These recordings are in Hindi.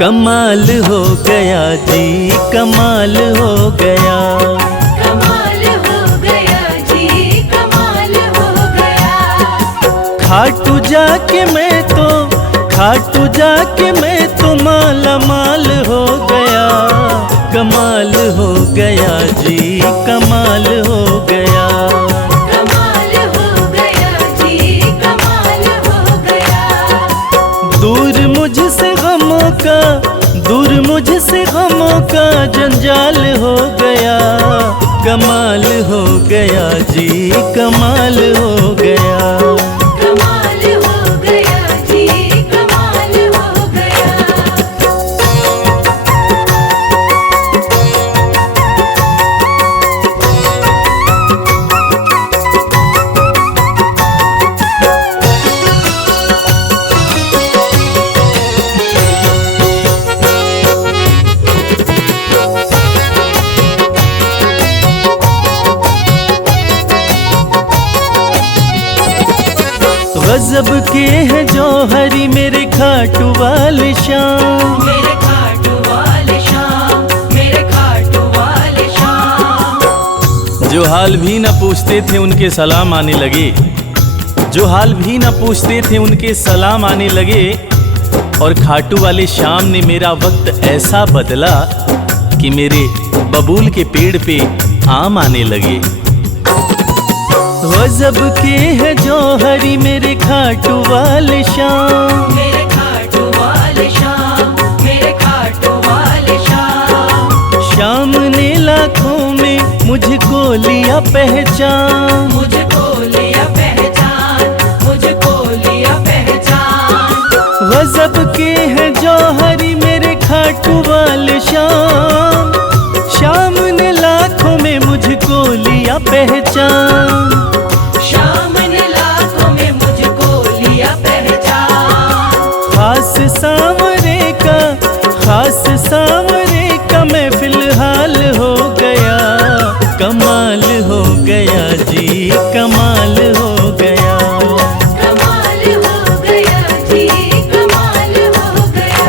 कमाल हो गया जी, कमाल हो गया, कमाल हो गया जी, कमाल हो गया। खाटू जाके मैं तो माला माल हो गया। कमाल हो गया जी, कमाल हो गया, कमाल हो गया जी, कमाल हो गया। दूर मुझसे गमों का जंजाल हो गया। कमाल हो गया जी, कमाल हो गया, कमाल हो गया जी, कमाल हो गया। गजब के हैं जौहरी मेरे खाटू वाले शाम, मेरे खाटू वाले शाम, मेरे खाटू वाले शाम। जो हाल भी न पूछते थे उनके सलाम आने लगे, जो हाल भी न पूछते थे उनके सलाम आने लगे। और खाटू वाले शाम ने मेरा वक्त ऐसा बदला कि मेरे बबूल के पेड़ पे आम आने लगे। गजब के हैं जौहरी मेरे खाटू वाले शाम, मेरे खाटू वाले शाम, मेरे खाटू वाले शाम। शाम ने लाखों में मुझको लिया पहचान, मुझको लिया पहचान, मुझको लिया पहचान। गजब के हैं जौहरी मेरे खाटू वाले शाम, शाम ने लाखों में मुझको लिया पहचान। शाम ने लाखों में मुझको लिया पहचान। खास सांवरे का मैं फिलहाल हो गया। कमाल हो गया जी, कमाल हो गया, कमाल हो गया जी, कमाल हो गया।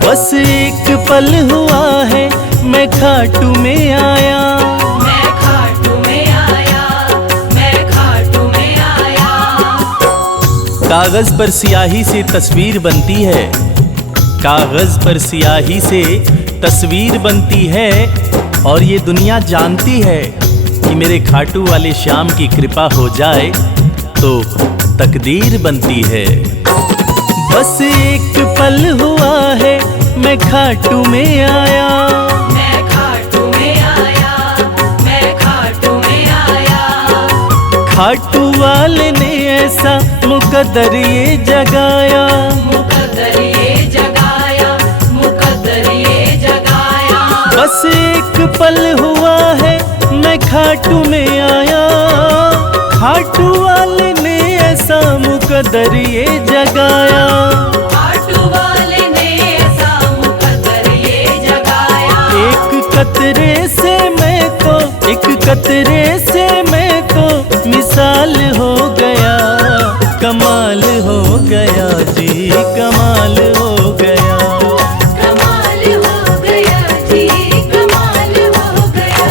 बस एक पल हुआ है मैं खाटू में आया। मैं खाटू में आया, मैं खाटू में आया। कागज पर सियाही से तस्वीर बनती है, कागज पर सियाही से तस्वीर बनती है। और ये दुनिया जानती है कि मेरे खाटू वाले शाम की कृपा हो जाए तो तकदीर बनती है। बस एक पल हुआ है मैं खाटू में आया। मैं खाटू में आया, मैं खाटू में आया। खाटू वाले ने ऐसा मुकद्दर ये जगाया, मुकद्दर ये जगाया, मुकद्दर ये जगाया। बस एक पल हुआ है मैं खाटू में आया। खाटू वाले ने ऐसा मुकद्दर ये जगाया। खाटू वाले ने ऐसा मुकद्दर ये जगाया। एक कतरे से मैं तो मिसाल हो गया। कमाल हो गया जी, कमाल हो गया, कमाल हो गया जी, कमाल हो गया।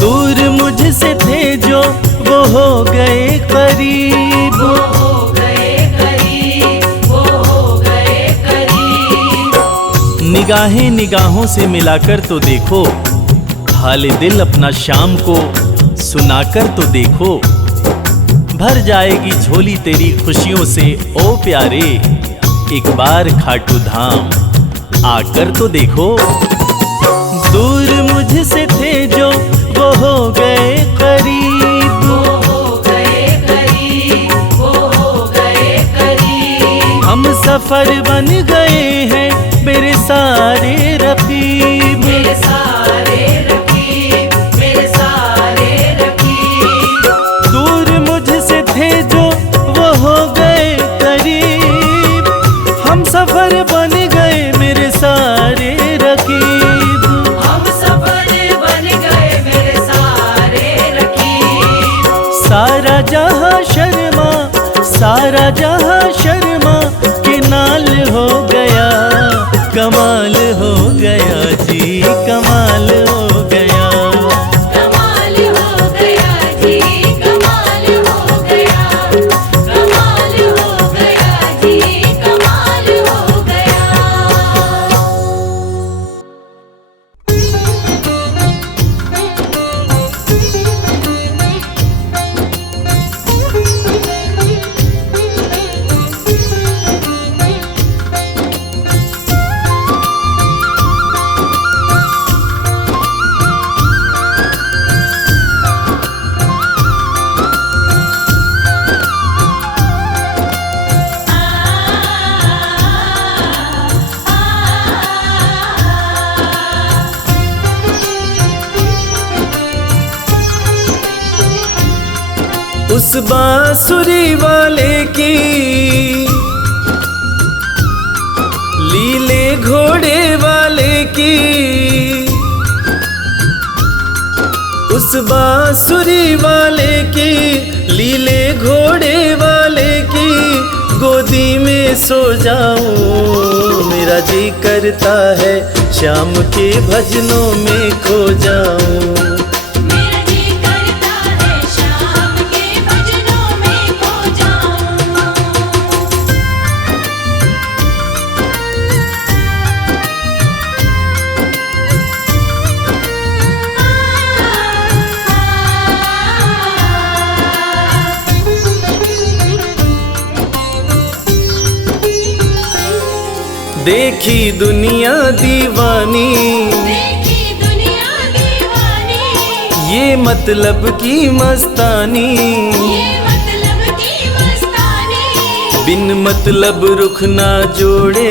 दूर मुझसे थे जो वो हो गए करीब। वो हो गए करीब, वो हो गए करीब। निगाहें निगाहों से मिलाकर तो देखो, हाल दिल अपना शाम को सुनाकर तो देखो। भर जाएगी झोली तेरी खुशियों से ओ प्यारे। एक बार खाटू धाम आकर तो देखो। दूर मुझसे थे जो वो हो गए करीब, वो हो गए करीब, वो हो गए करीब। हम सफर बन गए हैं मेरे सारे रकीब, मेरे सारे रकीब, मेरे सारे रकीब। दूर मुझसे थे जो वो हो गए करीब, हम सफर बन गए मेरे सारे रकीब। हम सफर बन गए मेरे सारे रकीब। सारा जहां शर्मा, सारा जहां शर्मा के नाल हो गया, कमाल हो गया जी, कमाल हो गया। कमाल हो गया जी, कमाल हो गया, कमाल हो गया जी, कमाल हो गया। उस बांसुरी वाले की लीले घोड़े वाले की, उस बांसुरी वाले की लीले घोड़े वाले की गोदी में सो जाऊं। मेरा जी करता है शाम के भजनों में खो जाऊं। मेरा जी करता है शाम के भजनों में खो जाऊं। देखी दुनिया दीवानी, देखी दुनिया दीवानी, ये मतलब की मस्तानी, ये मतलब की मस्तानी। बिन मतलब रुख ना जोड़े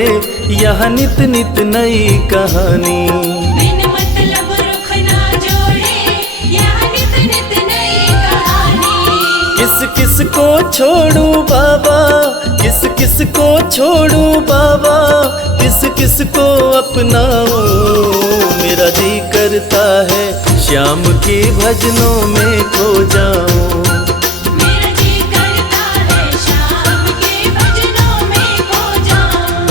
यहाँ नित नित नई कहानी। बिन मतलब रुख ना जोड़े, यह नित नित नई कहानी। किस किस को छोड़ूं बाबा, किस किस को छोड़ूं बाबा, किस किस को अपनाऊं। मेरा जी करता है श्याम के भजनों में खो जाऊं। मेरा जी करता है शाम के भजनों में खो जाऊं।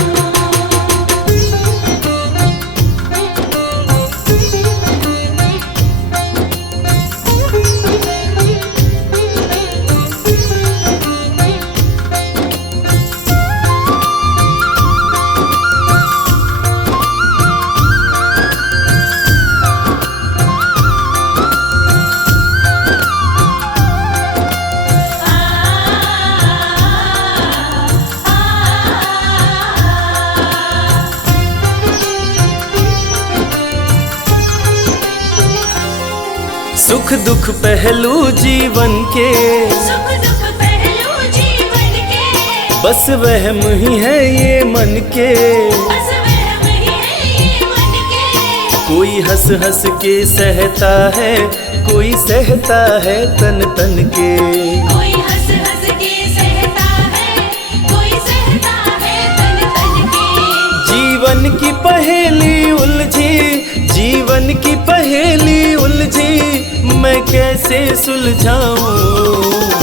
सुख दुख पहलू जीवन के, सुख दुख पहलू जीवन के, बस वहम ही है ये मन के। बस वहम ही है ये मन के। कोई हंस हंस के सहता है, कोई सहता है तन तन के। कोई हंस हंस के सहता है, कोई सहता है तन तन के। जीवन की पहेली उलझी, जीवन की पहेली उलझी, मैं कैसे सुलझाऊं।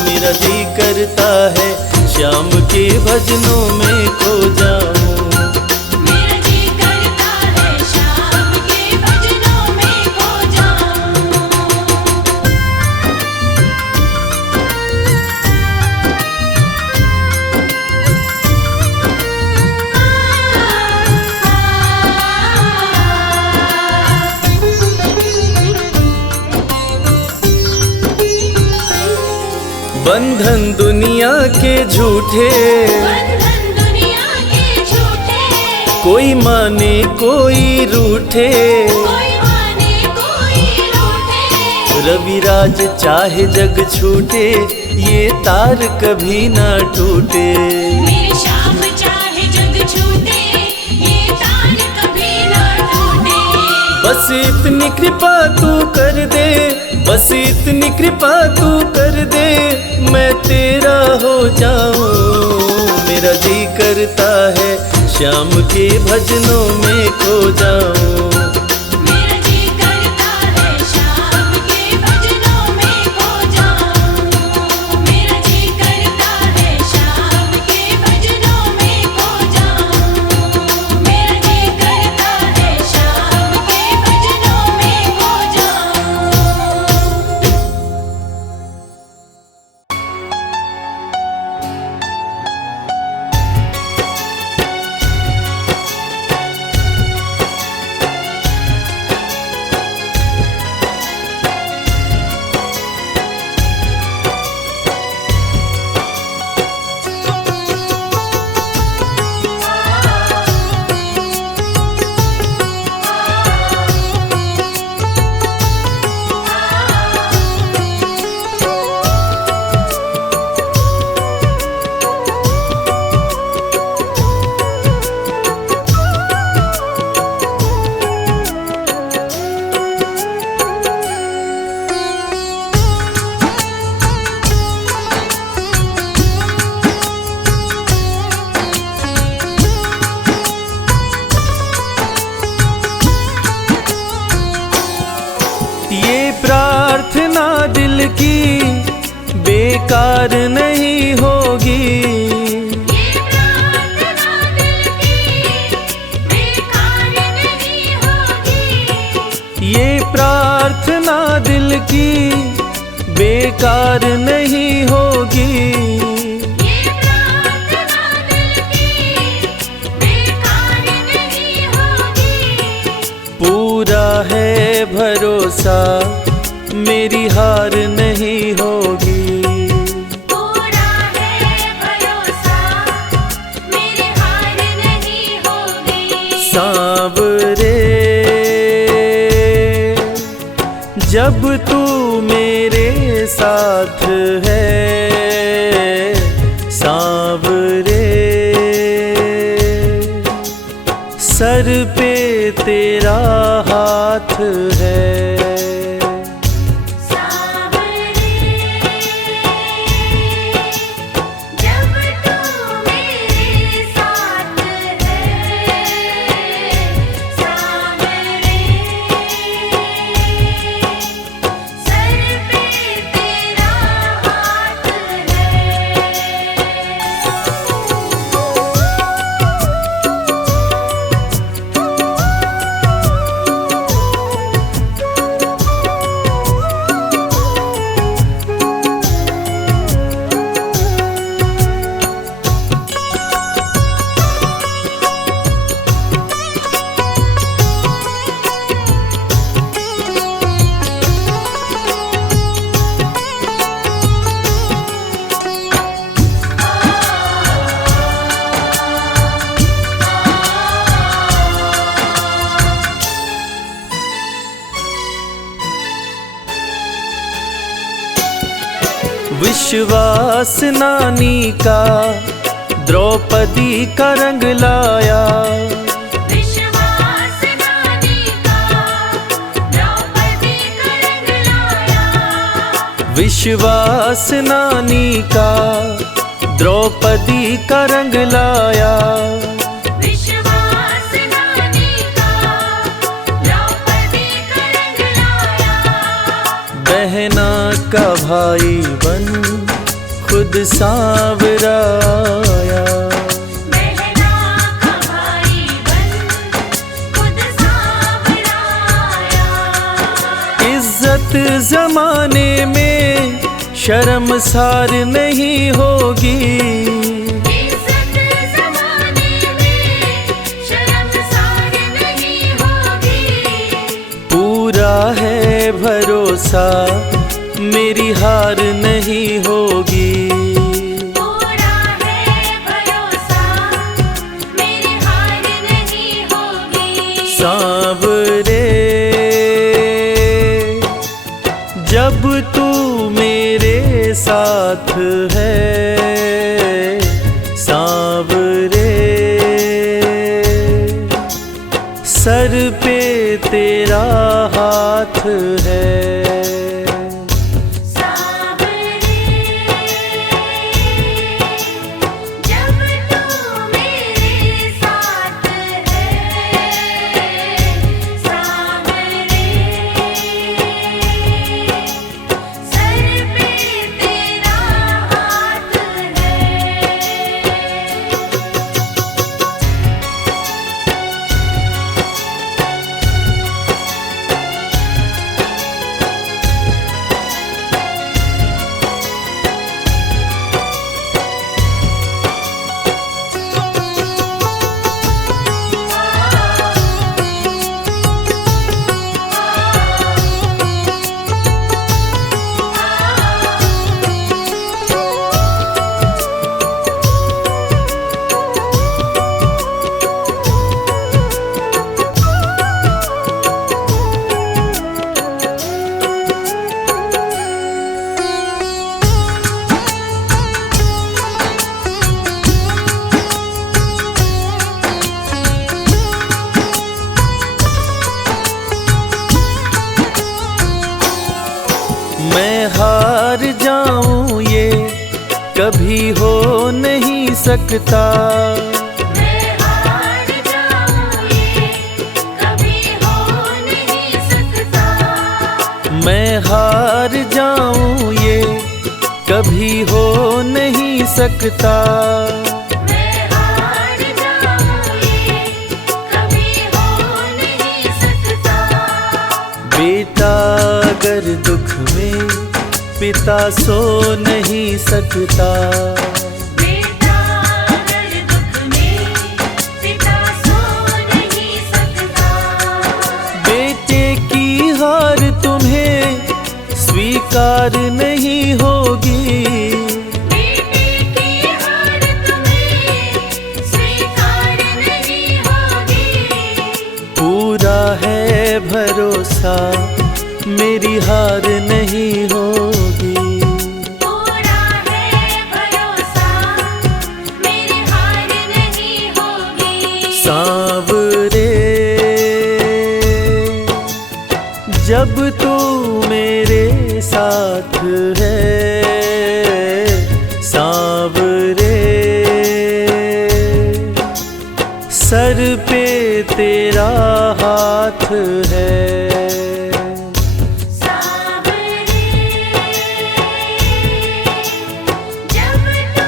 मेरा जी करता है श्याम के भजनों में खो जाऊं। मेरा जी करता है शाम के भजनों में खो जाऊं। बंधन दुनिया के झूठे, बंधन दुनिया के झूठे, कोई माने कोई रूठे, कोई माने कोई रूठे। रविराज चाहे जग छूटे, ये तार कभी ना टूटे। मेरे श्याम चाहे जग छूटे, ये तार कभी ना टूटे। बस इतनी कृपा तू कर दे, बस इतनी कृपा तू कर दे, मैं तेरा हो जाऊं। मेरा जी करता है श्याम के भजनों में खो जाऊं। मेरा जी करता है श्याम के भजनों में खो जाऊं। मेरा जी करता है श्याम के भजनों में खो जाऊं। मेरा जी करता है श्याम के भजनों में खो जाऊं। ये प्रार्थना दिल की बेकार नहीं होगी, ये प्रार्थना दिल की बेकार नहीं होगी। ये प्रार्थना दिल की बेकार नहीं होगी। ये प्रार्थना दिल की बेकार नहीं होगी। पूरा है भरोसा मेरी हार नहीं होगी। पूरा है भरोसा मेरी हार नहीं होगी। सांवरे जब तू मेरे साथ है, सांवरे सर पे तेरा हाथ है। सांवरे जब तू मेरे साथ है, सांवरे सर पे तेरा हाथ है। विश्वास नानी का द्रौपदी का रंग लाया, विश्वास नानी का द्रौपदी का रंग लाया। विश्वास नानी का द्रौपदी का रंग लाया। विश्वास नानी का द्रौपदी का रंग लाया। बहना का भाई बन खुद सांवराया। बहना का भाई बन खुद सांवराया। इज्जत जमाने में शर्मसार नहीं होगी। इज्जत ज़माने में शर्मसार नहीं होगी। पूरा है भरोसा मेरी हार नहीं होगी। पूरा है भरोसा, मेरी हार नहीं होगी। सांवरे जब तू मेरे साथ है, सांवरे सर पे तेरा हाथ है। सांवरे जब तू मेरे साथ है, सांवरे सर पे तेरा हाथ है। मैं हार जाऊं ये कभी हो नहीं सकता। मैं हार जाऊं ये कभी हो नहीं सकता। मैं हार जाऊं ये कभी हो नहीं सकता। मैं हार जाऊं ये कभी हो नहीं सकता। बेटा अगर दुख में पिता सो नहीं सकता। बेटा अगर दुख में पिता सो नहीं सकता। बेटे की हार तुम्हें स्वीकार नहीं होगी। बेटे की हार तुम्हें स्वीकार नहीं होगी। पूरा है भरोसा मेरी हार नहीं होगी। पूरा है भरोसा, मेरी हार नहीं होगी। सांवरे जब तू मेरे साथ है, सांवरे सर पे तेरा हाथ है। सांवरे जब तू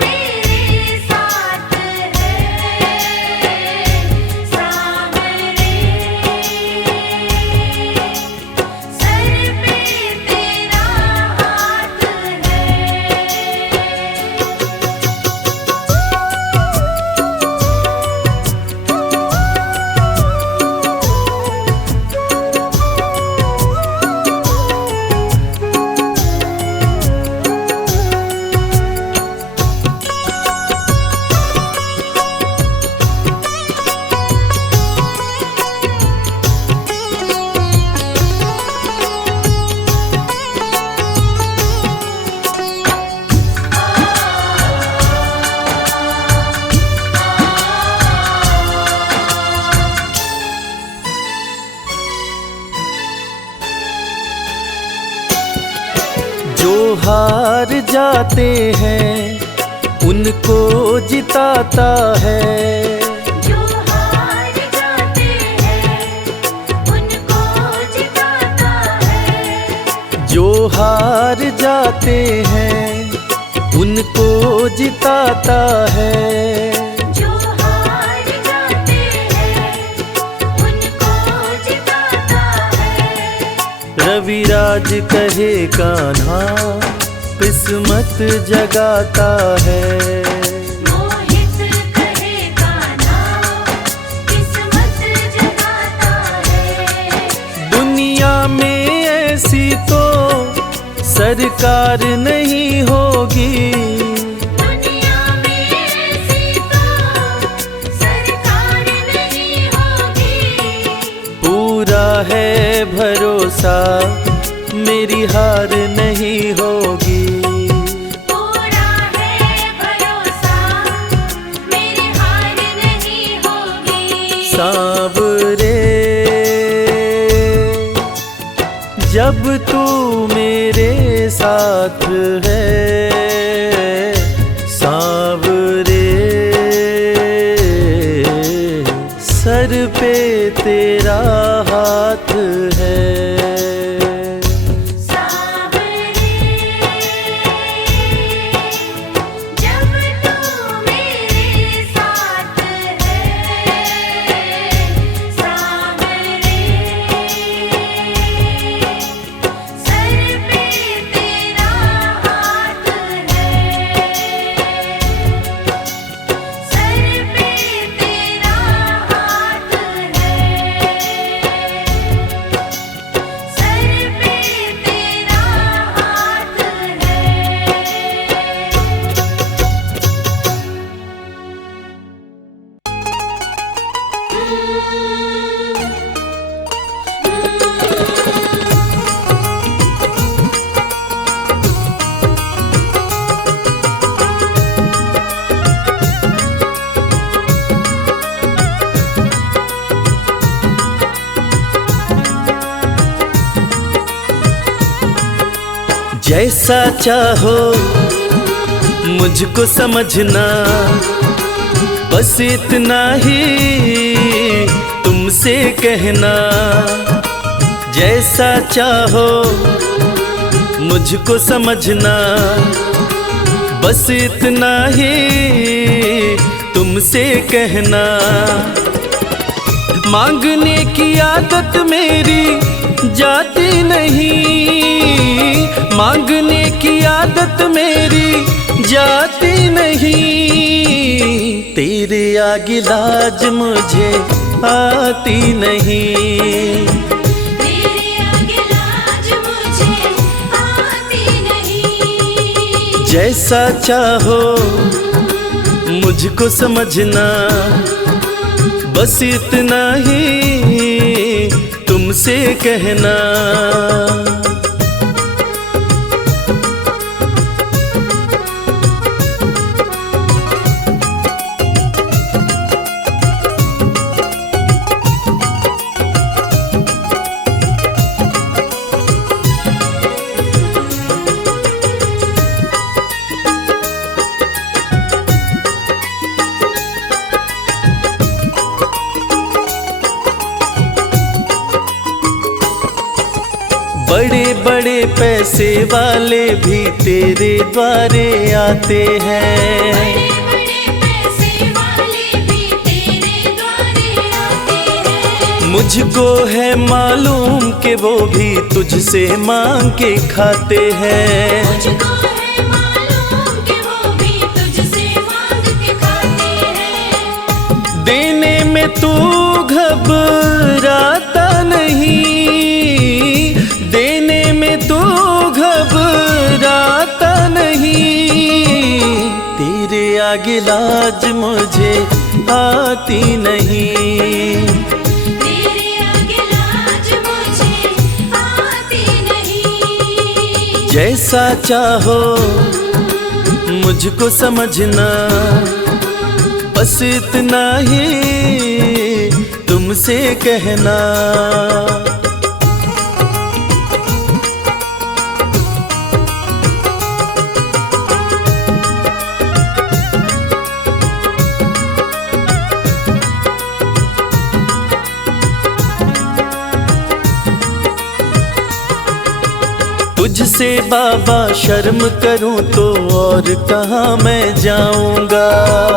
मेरे साथ है, सांवरे सर पे तेरा हाथ है। जो हार जाते हैं उनको जिताता है। जो हार जाते हैं उनको जिताता है। जो हार जाते हैं उनको जिताता है। जो हार जाते हैं उनको जिताता है। रविराज कहे कान्हा किस्मत जगाता है। मोहित कहे कान्हा किस्मत जगाता है। दुनिया में ऐसी तो सरकार नहीं होगी। दुनिया में ऐसी तो सरकार नहीं होगी। पूरा है भरोसा मेरी हार नहीं होगी। पूरा है भरोसा मेरी हार नहीं होगी। सांवरे जब तू मेरे साथ है, सांवरे सर पे तेरा हाथ है। सांवरे जब तू मेरे साथ है, सांवरे सर पे तेरा हाथ है, सर पे तेरा हाथ है, सर पे तेरा हाथ जैसा चाहो मुझको समझना, बस इतना ही तुमसे कहना। जैसा चाहो मुझको समझना, बस इतना ही तुमसे कहना। मांगने की आदत मेरी जाती नहीं, मांगने की आदत मेरी जाती नहीं। तेरे आगे लाज मुझे आती नहीं। तेरे आगे लाज मुझे आती नहीं। जैसा चाहो मुझको समझना, बस इतना ही तुमसे कहना। बड़े बड़े पैसे वाले भी तेरे द्वारे आते हैं। बड़े बड़े पैसे वाले भी तेरे द्वारे आते हैं। मुझको है मालूम कि वो भी तुझसे मांग के खाते हैं। मुझको है मालूम कि वो भी तुझसे मांग के खाते हैं। देने में तू घबराता नहीं, देने में तू घबराता नहीं। तेरे आगे लाज मुझे आती नहीं। तेरे आगे लाज मुझे आती नहीं। जैसा चाहो मुझको समझना, बस इतना ही तुमसे कहना। तुझसे बाबा शर्म करूं तो और कहाँ मैं जाऊंगा।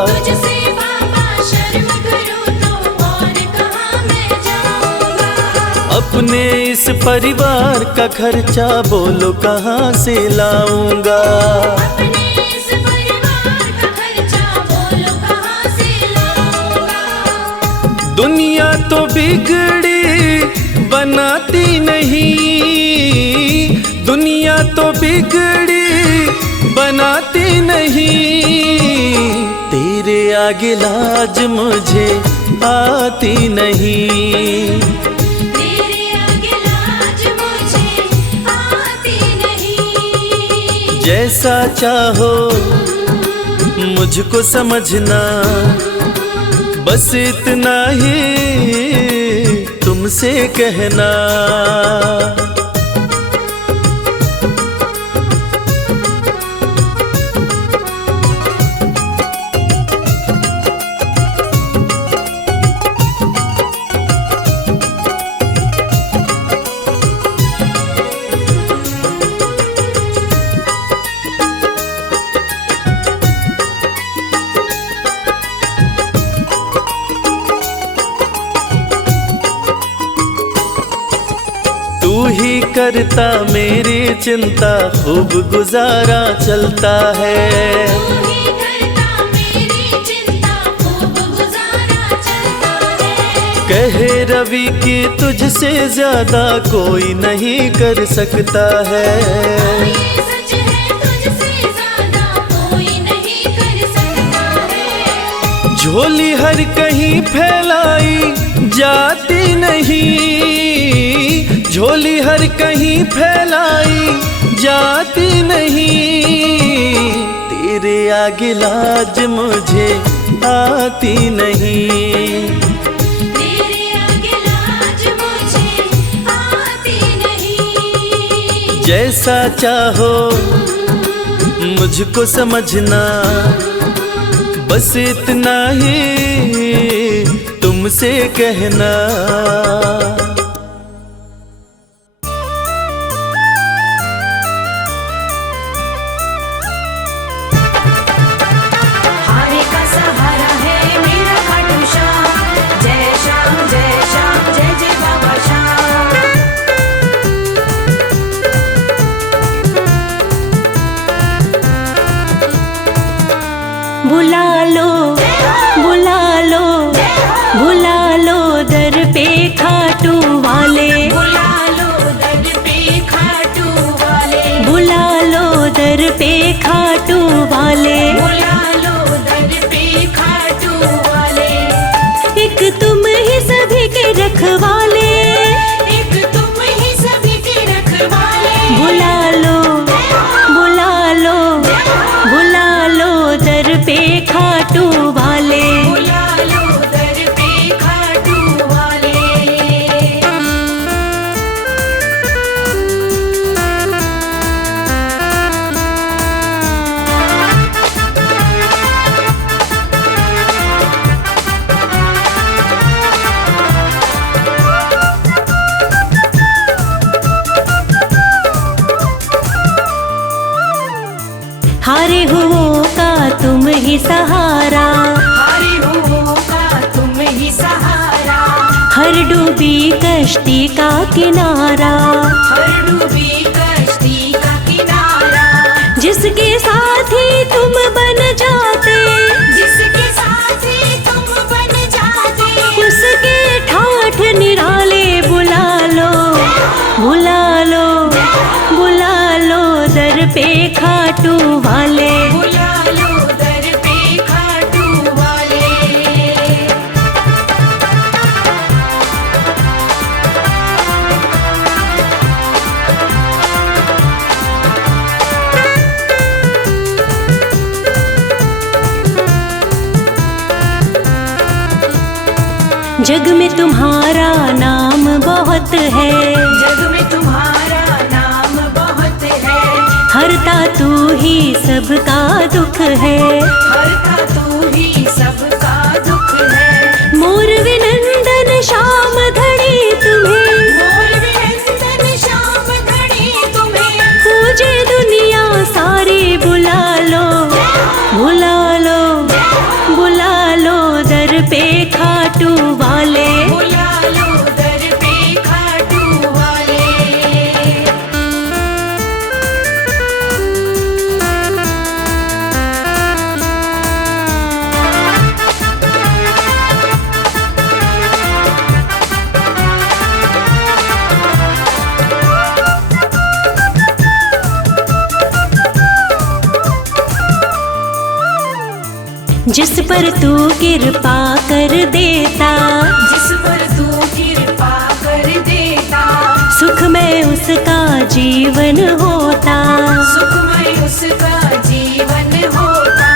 तुझसे बाबा शर्म करूं तो और कहाँ मैं जाऊंगा। अपने इस परिवार का खर्चा बोलो कहाँ से लाऊंगा। अपने इस परिवार का खर्चा बोलो कहाँ से लाऊंगा। दुनिया तो बिगड़ी बनाती नहीं, दुनिया तो बिगड़ी बनाती नहीं, तेरे आगे लाज मुझे आती नहीं। तेरे आगे लाज मुझे आती नहीं। जैसा चाहो मुझको समझना, बस इतना ही तुमसे कहना। तू ही करता मेरी चिंता, खूब गुजारा चलता है। तू ही करता मेरी चिंता, खूब गुजारा चलता है। कहे रवि कि तुझसे ज्यादा कोई नहीं कर सकता है। ये सच है, तुझसे ज्यादा कोई नहीं कर सकता है। झोली हर कहीं फैलाई जाती नहीं, झोली हर कहीं फैलाई जाती नहीं। तेरे आगे लाज मुझे आती नहीं। तेरे आगे लाज मुझे आती नहीं। जैसा चाहो मुझको समझना, बस इतना ही तुमसे कहना। हारे का सहारा है मेरा खाटू श्याम। जय श्याम जय श्याम, जय जय बाबा श्याम। बुला लो बुला लो बुला लो दर पे खाटू वाले। बुला लो दर पे खाटू वाले। बुला लो दर पे खाटू वाले। बुला लो दर पे खाटू वाले। एक तुम ही सभी के रखवाले। एक तुम ही सभी के रखवाले। बुला लो बुला लो बुला लो दर पे खाटू वाले। बुला लो दर पे खाटू वाले। हारे हुओं का तुम ही सहारा। हारे हुओं का तुम ही सहारा। हर डूबी कश्ती का किनारा। हर डूबी कश्ती का किनारा। जिसके साथी तुम बन जाते, जिसके साथी तुम बन जाते। उसके ठाठ निराले। बुला लो बुला लो बुला लो दर पे खाटू वाले। बुला लो दर पे खाटू वाले। जग में तुम्हारा नाम बहुत है। जग में तुम्हारा नाम बहुत है। हरता तू ही सबका दुख है। हरता तू ही सबका दुख है। मोर विनंदन श्याम धड़ी तुम्हें। मोर विनंदन श्याम धड़ी तुम्हें। पूजे दुनिया सारी। बुला लो बुला लो बुला लो दर पे खाटू वाले। बुला लो दर पे खाटू वाले। जिस पर तू कृपा कर देता, जिस पर तू कृपा कर देता, सुखमय उसका जीवन होता, सुखमय उसका जीवन होता।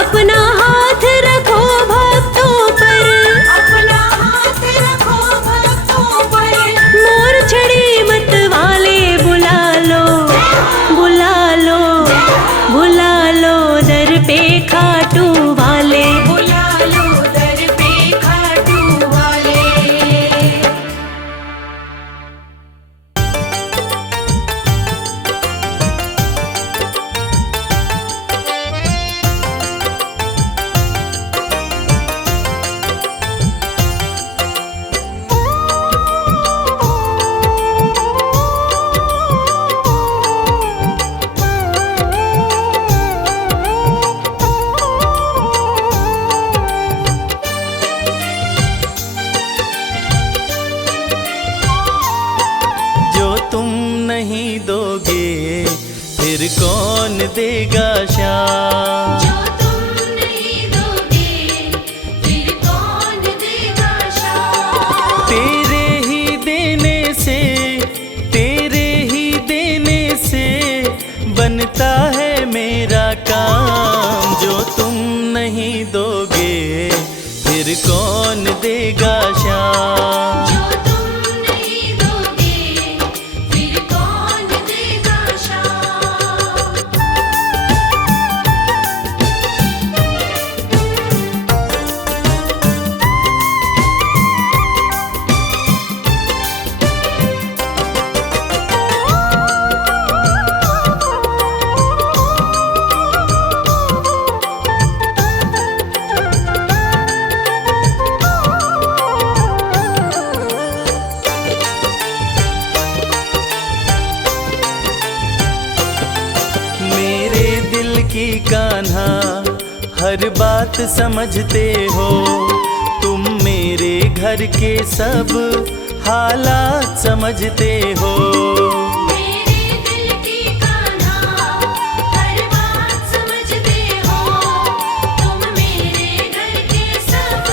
अपना हाथ रखो भक्तों पर, अपना हाथ रखो भक्तों पर, मोर छड़ी मत वाले बुला लो, बुला लो, बुला लो दर पे खाटू वाले। बुला लो दर पे खाटू वाले। जो तुम नहीं दोगे फिर कौन देगा श्याम। जो तुम नहीं दोगे फिर कौन देगा शाम। तेरे ही देने से, तेरे ही देने से बनता है मेरा काम। जो तुम नहीं दोगे फिर कौन देगा श्याम। जो तुम नहीं दोगे फिर कौन देगा शाम। मेरे दिल की कान्हा हर बात समझते हो, तुम मेरे घर के सब हालात समझते हो। मेरे दिल की कान्हा हर बात समझते हो, तुम मेरे घर के सब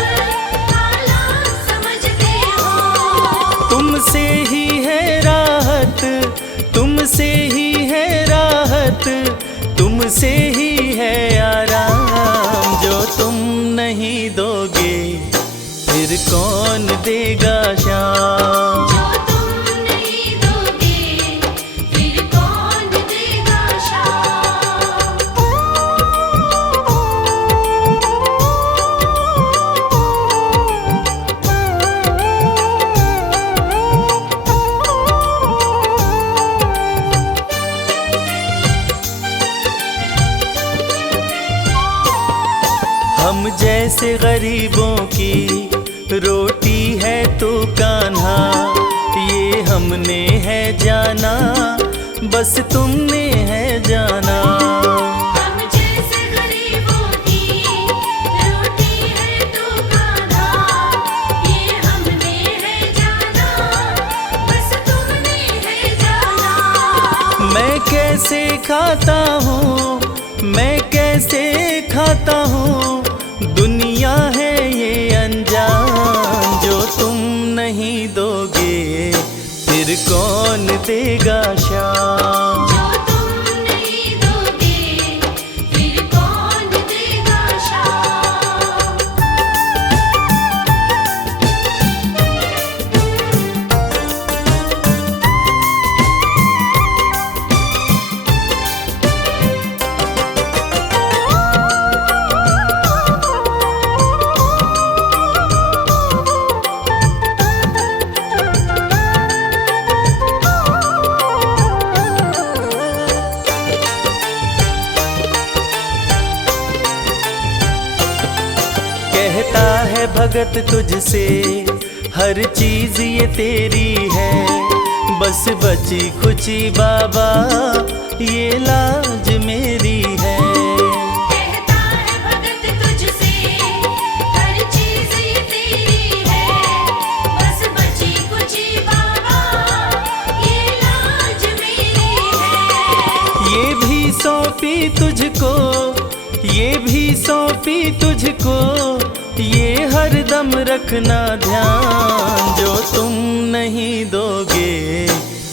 हालात समझते हो। तुमसे ही है राहत, तुमसे ही है राहत, तुमसे ही है आराम। जो तुम नहीं दोगे फिर कौन देगा श्याम। जो तुम नहीं दोगे फिर कौन देगा शाम। हम जैसे गरीबों की रोटी है तू कान्हा, ये हमने है जाना, बस तुमने है जाना। हम जैसे गरीबों की रोटी है तू कान्हा, ये हमने है जाना, बस तुमने है जाना। मैं कैसे खाता हूँ, मैं कैसे खाता हूँ, दुनिया है ये अनजान। जो तुम नहीं दोगे फिर कौन देगा श्याम। जो तुम नहीं दोगे फिर कौन देगा शाम। कहता है भगत तुझसे हर चीज ये तेरी है, बस बची खुची बाबा ये लाज मेरी है। कहता है भगत तुझसे हर चीज ये तेरी है, बस बची कुची बाबा ये लाज मेरी है। ये भी सौंपी तुझको, ये भी सौंपी तुझको, ये हरदम रखना ध्यान। जो तुम नहीं दोगे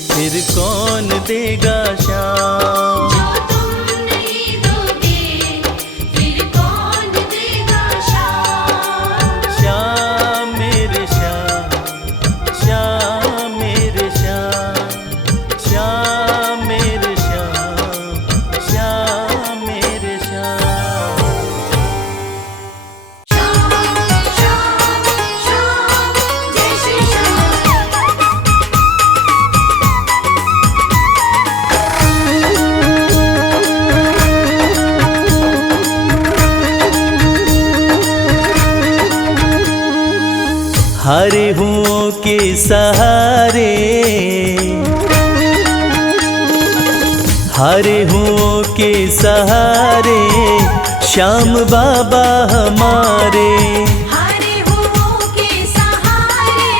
फिर कौन देगा शाम। जो तुम नहीं दोगे फिर कौन देगा शाम। श्याम मेरे श्याम, श्याम मेरे श्याम, श्याम मेरे श्याम, श्याम मेरे श्याम। श्याम श्याम श्याम जय श्री श्याम। हरे हुओं के सहारे, हरे हुओं के सहारे श्याम बाबा हमारे। हरे हुओं के सहारे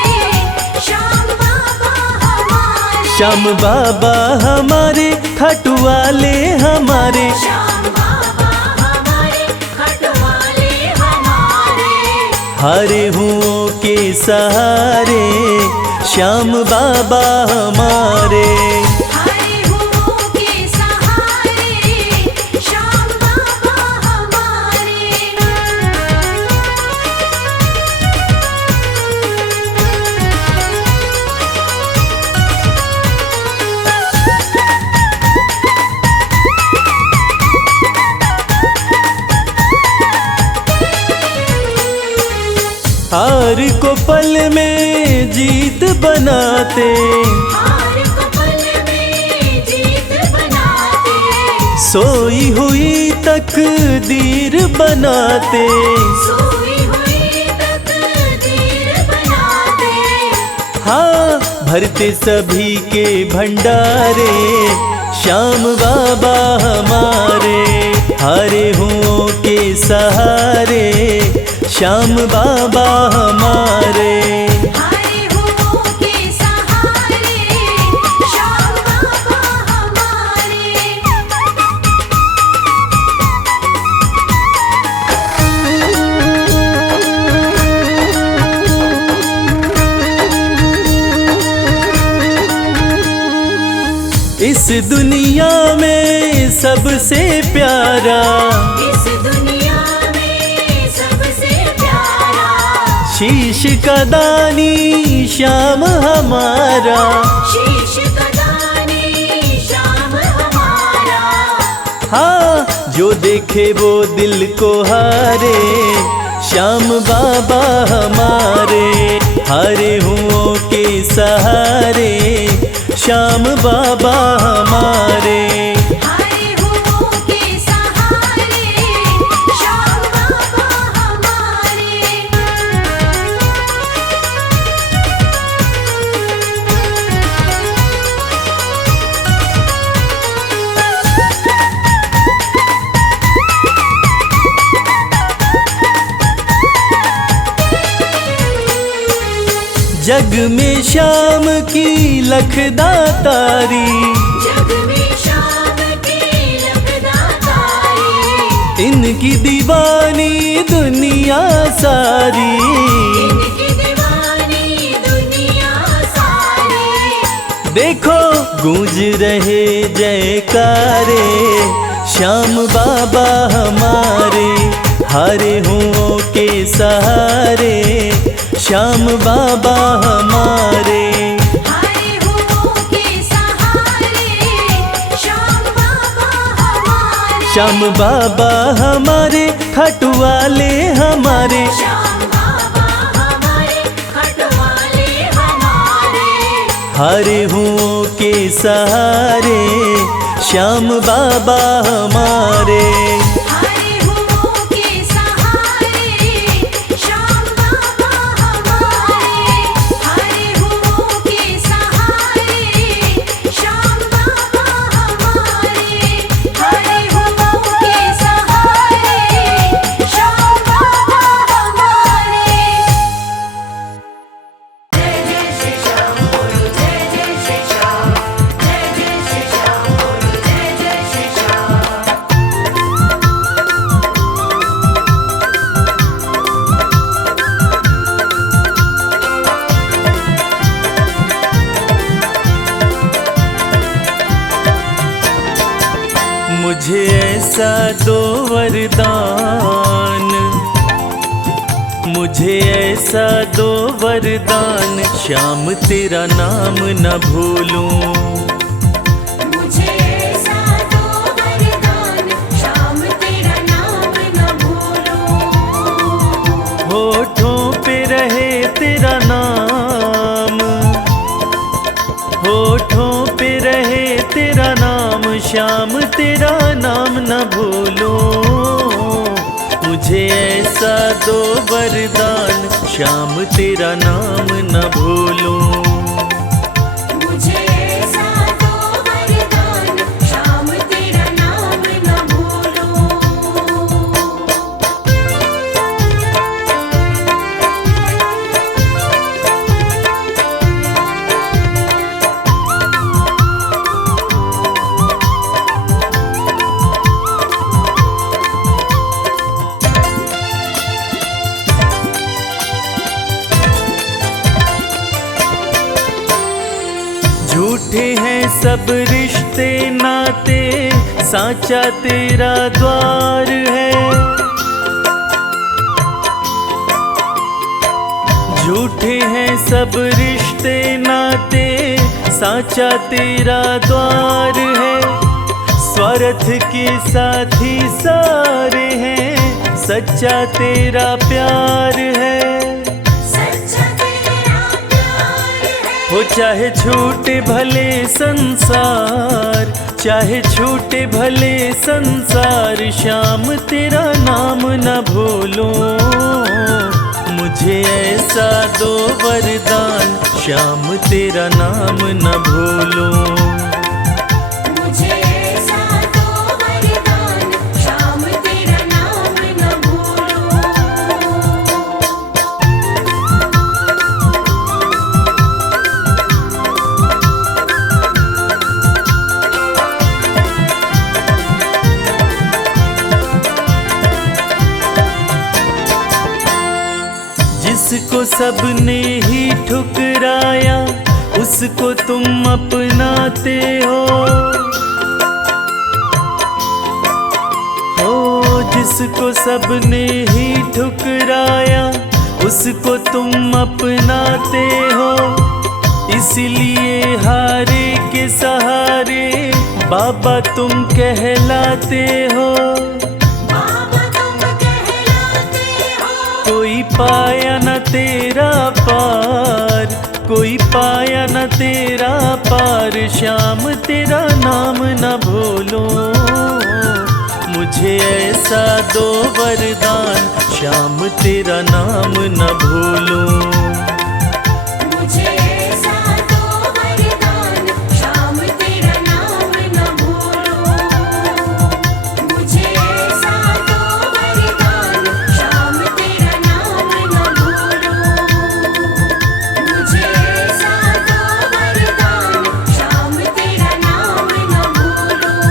श्याम बाबा हमारे। श्याम बाबा हमारे, खाटू वाले हमारे। श्याम बाबा हमारे, खटवाले हमारे। हरे हुओं के सहारे श्याम बाबा हमारे। हरे हुओं के सहारे श्याम बाबा हमारे। हार को पल में जीत बनाते, हार को पल में जीत बनाते। सोई हुई तकदीर बनाते। सोई हुई तकदीर बनाते। हाँ, भरते सभी के भंडारे श्याम बाबा हमारे। हरे हुओं के सहारे श्याम बाबा हमारे। हरे हुओं के सहारे श्याम बाबा हमारे। इस दुनिया में सबसे प्यारा, इस दुनिया में सबसे प्यारा शीश का दानी श्याम हमारा। शीश का दानी श्याम हमारा। हाँ, जो देखे वो दिल को हारे श्याम बाबा हमारे। हरे हुओं के सहारे श्याम बाबा हमारे। हरे हुओं के सहारे श्याम बाबा हमारे। जग में श्याम की लखदातारी, जग में श्याम की लखदातारी। इनकी दीवानी दुनिया सारी। इनकी दीवानी दुनिया सारी। देखो गूंज रहे जयकारे श्याम बाबा हमारे। हरे हुओं के सहारे श्याम बाबा हमारे। हरे हुओं के सहारे श्याम बाबा हमारे। श्याम बाबा हमारे, खाटू वाले हमारे। श्याम बाबा हमारे, खटवाले हमारे। हरे हुओं के सहारे श्याम बाबा हमारे। हरे हुओं के सहारे श्याम बाबा हमारे। हरे हुओं के सहारे श्याम बाबा हमारे। हरे हुओं के सहारे श्याम बाबा हमारे। जय जय श्री श्याम बोलो, जय जय श्री श्याम। जय जय श्री श्याम बोलो, जय जय श्री श्याम। मुझे ऐसा दो वरदान, मुझे ऐसा दो वरदान, श्याम तेरा नाम न भूलूं। मुझे ऐसा दो वरदान, श्याम तेरा नाम न भूलूं। होठों पे रहे तेरा नाम, होठों पे रहे तेरा नाम, श्याम तेरा नाम न भूलूं। मुझे ऐसा दो वरदान, श्याम तेरा नाम न भूलूं। मुझे ऐसा दो वरदान, श्याम तेरा नाम न भूलूं। झूठे हैं सब रिश्ते नाते, साचा तेरा द्वार है। झूठे हैं सब रिश्ते नाते, साचा तेरा द्वार है। स्वार्थ के साथी सारे हैं, सच्चा तेरा प्यार है। सच्चा तेरा प्यार है। हो चाहे छूटे भले संसार, चाहे छूटे भले संसार, श्याम तेरा नाम न भूलूं। मुझे ऐसा दो वरदान, श्याम तेरा नाम न भूलूं। मुझे ऐसा दो वरदान, श्याम तेरा नाम न भूलूं। जिसको सबने ही ठुकराया, उसको तुम अपनाते हो। जिसको सबने ही ठुकराया, उसको तुम अपनाते हो। इसलिए हारे के सहारे बाबा तुम कहलाते हो। बाबा तुम कहलाते हो। कोई पाया न तेरा पार, कोई पाया न तेरा पार, श्याम तेरा नाम न भूलूं। मुझे ऐसा दो वरदान, श्याम तेरा नाम न भूलूं। मुझे ऐसा दो वरदान, श्याम तेरा नाम न भूलूं। मुझे ऐसा दो वरदान, श्याम तेरा नाम न भूलूं। मुझे ऐसा दो वरदान, श्याम तेरा नाम न भूलूं।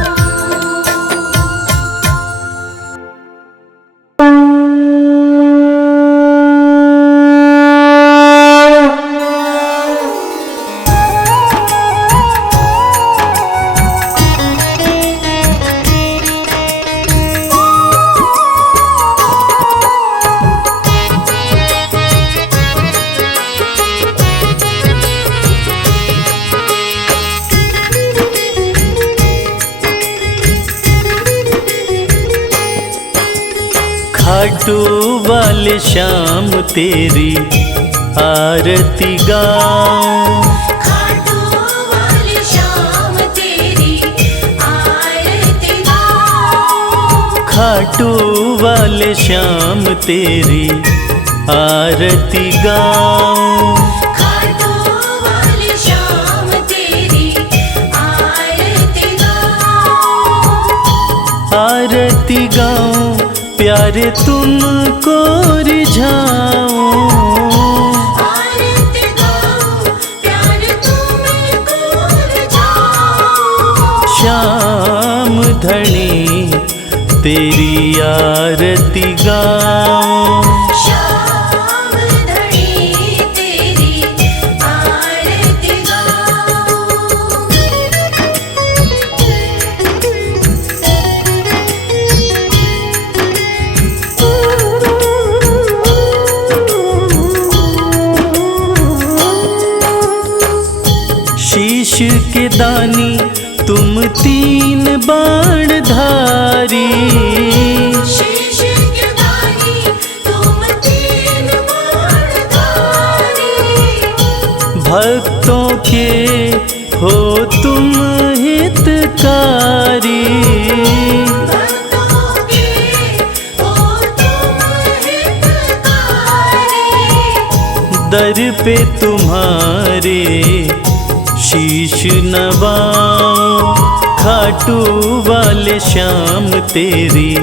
खाटू वाले श्याम तेरी आरती गाऊं। खाटू वाले श्याम तेरी आरती गाऊं। खाटू वाले श्याम तेरी आरती गाऊं। खाटू वाले श्याम तेरी आरती गाऊं। आरती गाऊं, प्यारे तुमको रिझाऊं। आरती गाऊं, प्यारे तुमको रिझाऊं। श्याम धनी तेरी आरती गाऊं। श्याम धनी तेरी आरती गाऊं। के दानी तुम तीन बाणधारी। शीश के दानी तुम तीन बाणधारी। भक्तों के हो तुम हितकारी। भक्तों के हो तुम हितकारी। दर पे तुम्हारे शीश नवाऊं, खाटू वाले श्याम तेरी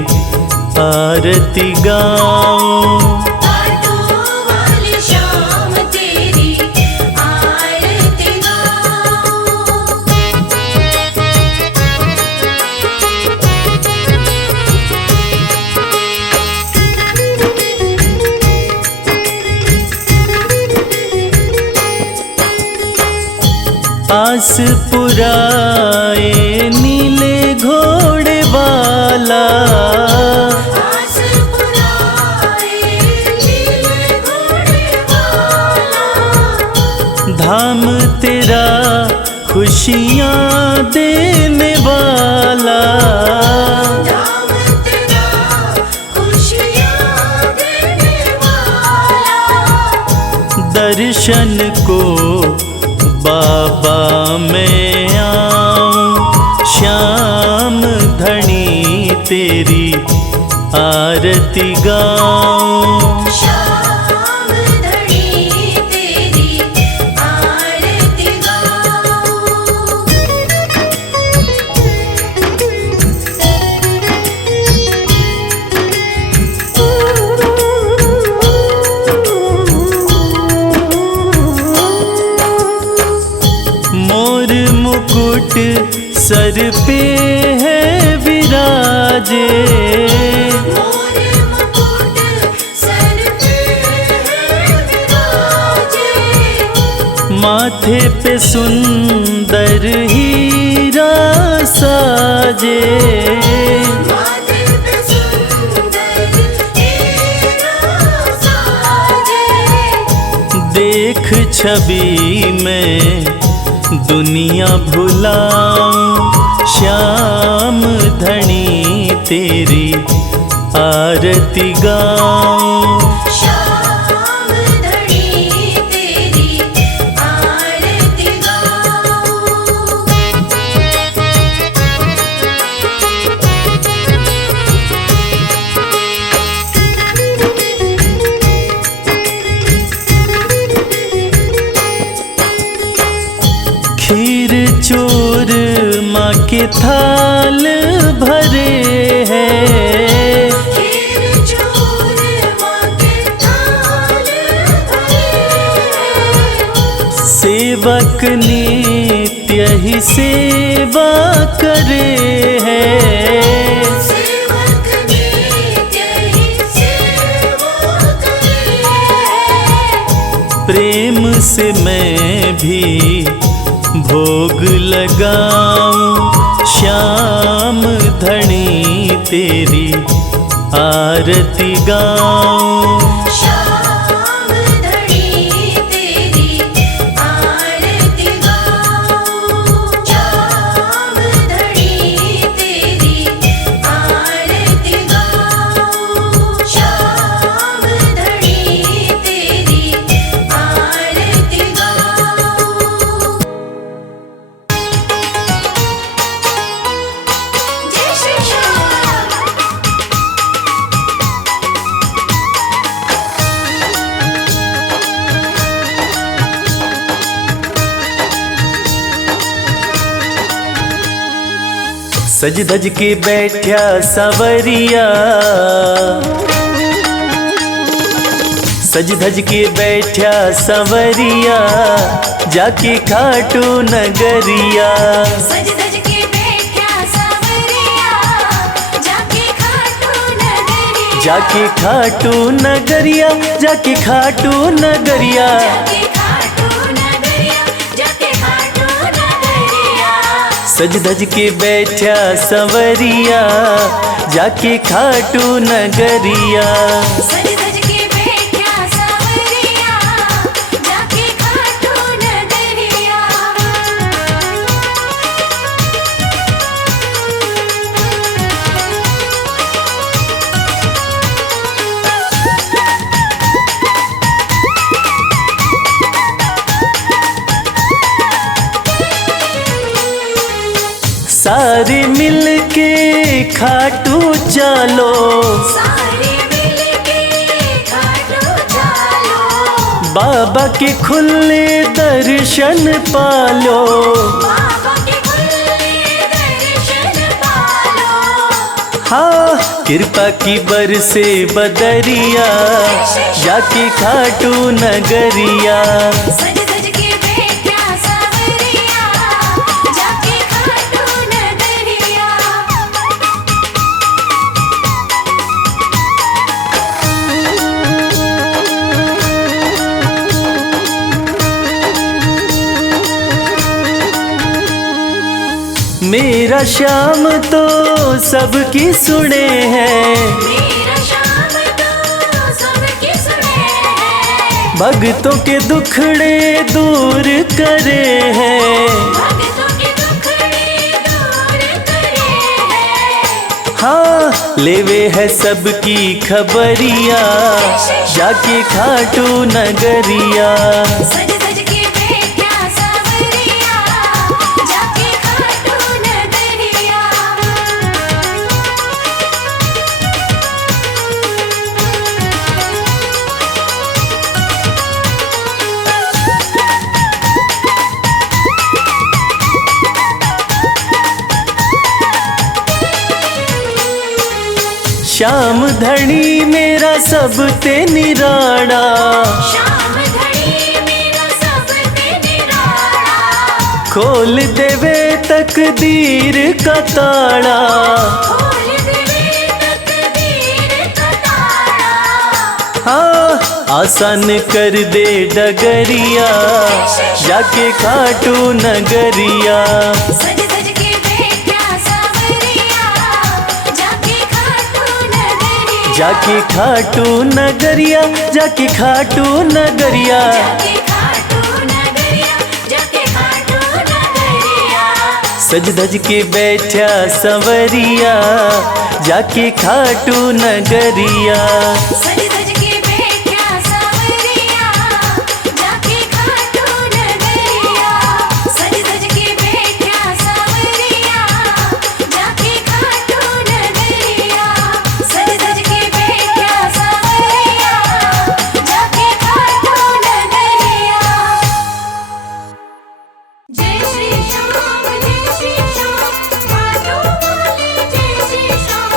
आरती गाऊं। खाटू वाले श्याम तेरी आरती गाऊं। आस पुराए नीले घोड़े वाला। आस पुराए नीले घोड़े वाला। धाम तेरा खुशियाँ देने वाला। धाम तेरा खुशियाँ देने वाला। दर्शन को बाबा मैं आऊं, श्याम धनी तेरी आरती गाऊं। श्याम धनी तेरी आरती गाऊं। मोर मुकुट सर पे है विराजे। मोर मुकुट सर पे है विराजे। माथे पे सुंदर हीरा साजे। माथे पे सुंदर हीरा साजे। देख छवि में दुनिया भुलाऊं, श्याम धनी तेरी आरती गाऊं। श्याम धनी तेरी आरती गाऊं। खीर चोर माँ के थाल भरे हैं। खीर चोर माँ के थाल भरे हैं। सेवक नित्य ही सेवा करे हैं। सेवक नित्य ही सेवा करे हैं। प्रेम से मैं भी भोग लगाऊं, श्याम धनी तेरी आरती गाऊं। श्याम धनी तेरी आरती गाऊं। श्याम धनी तेरी आरती गाऊं। श्याम धनी तेरी आरती गाऊं। जय श्री श्याम। सज धज के बैठा सवरिया। सज धज के बैठा सवरिया, जाके खाटू नगरिया। सज धज के बैठा सावरिया। जाके खाटू नगरिया। जाके खाटू नगरिया, जाके खाटू नगरिया। जाके खाटू नगरिया। जाके खाटू नगरिया। सज धज के बैठा सवरिया, जाके खाटू नगरिया। सज धज के बैठा सावरिया। जाके खाटू नगरिया। खाटू चलो, सारे मिलके खाटू चलो, बाबा के खुले दर्शन पालो। बाबा के खुले दर्शन पालो। हाँ, कृपा की बरसे बदरिया, जाके खाटू नगरिया। सज सज के बैठा सावरिया, जाके खाटू नगरिया। मेरा श्याम तो सबकी सुने हैं, मेरा श्याम तो सबकी सुने हैं, भक्तों के दुखड़े दूर करे हैं। भक्तों के दुखड़े दूर करे हैं। हाँ, लेवे है सबकी खबरिया, जाके खाटू नगरिया। सज सज के बैठा सावरिया, जाके खाटू नगरिया। श्याम धनी मेरा सब ते निराड़ा, श्याम घड़ी मेरा सब ते निराला, खोल देवे तकदीर का ताड़ा। खोल देवे तकदीर का ताला। हाँ, आसान कर दे डगरिया, जाके खाटू नगरिया। सज सज के बैठा सावरिया, जाके खाटू नगरिया। जाके खाटू नगरिया, जाके खाटू नगरिया। जाके खाटू नगरिया, जाके खाटू नगरिया। सज धज के बैठा संवरिया, जाके खाटू नगरिया। सज सज के बैठा सावरिया, जाके खाटू नगरिया। सज सज के बैठा सावरिया, जाके खाटू नगरिया। सज सज के बैठा सावरिया, जाके खाटू नगरिया। जय श्री श्याम, जय श्री श्याम, खाटू वाले जय श्री श्याम।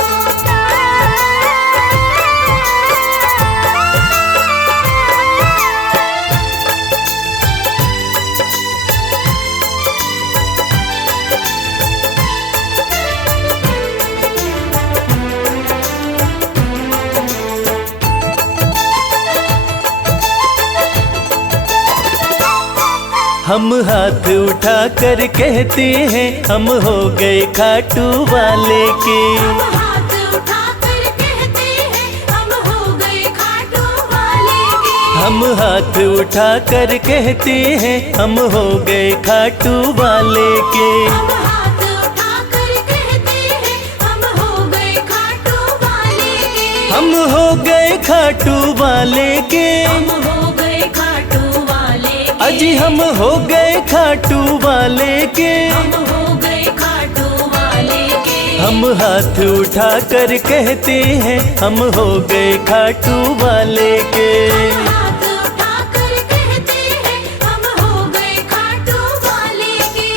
हम हाथ उठा कर कहते हैं, हम हो गए खाटू वाले के। हम हाथ उठाकर कहते हैं, हम हो गए खाटू वाले के। हम हाथ उठा कर कहते हैं, हम हो गए खाटू वाले के। हम हाथ उठाकर कहते हैं, हम हो गए खाटू वाले के। हम हो गए खाटू वाले के। हम हो गए खाटू वाले के। अजी हम हो गए खाटू वाले के। हम हो गए खाटू वाले के। हम हाथ उठा कर कहते हैं, हम हो गए खाटू वाले के। हम हाथ उठाकर कहते हैं, हम हो गए खाटू वाले के।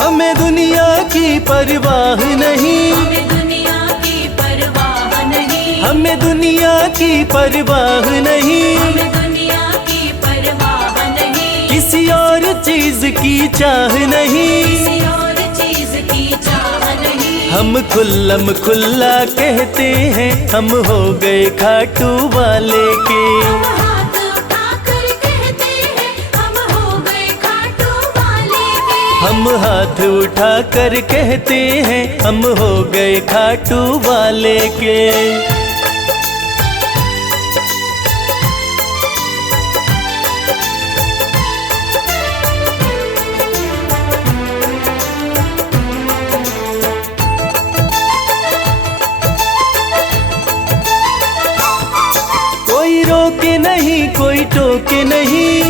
हमें दुनिया की परवाह नहीं, हमें दुनिया की परवाह नहीं। हमें दुनिया की परवाह नहीं। हमें दुनिया की परवाह नहीं। किसी और चीज की चाह नहीं। किसी और चीज की चाह नहीं। हम खुल्लम खुल्ला कहते हैं, हम हो गए खाटू वाले के। हम हाथ उठाकर कहते हैं, हम हो गए खाटू वाले के। हम हाथ उठा कर कहते हैं, हम हो गए खाटू वाले के। टोके नहीं,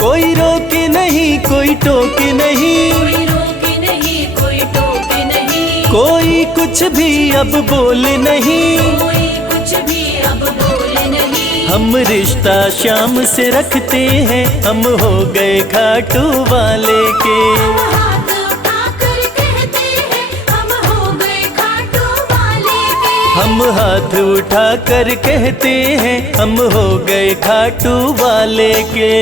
कोई रोके नहीं, कोई टोके नहीं, कोई रोके नहीं, कोई टोके नहीं, कोई कुछ भी अब बोले नहीं। कोई कुछ भी अब बोले नहीं। हम रिश्ता श्याम से रखते हैं, हम हो गए खाटू वाले के। हम हाथ उठाकर कहते हैं, हम हो गए खाटू वाले के। हम हाथ उठाकर कहते हैं, हम हो गए खाटू वाले के।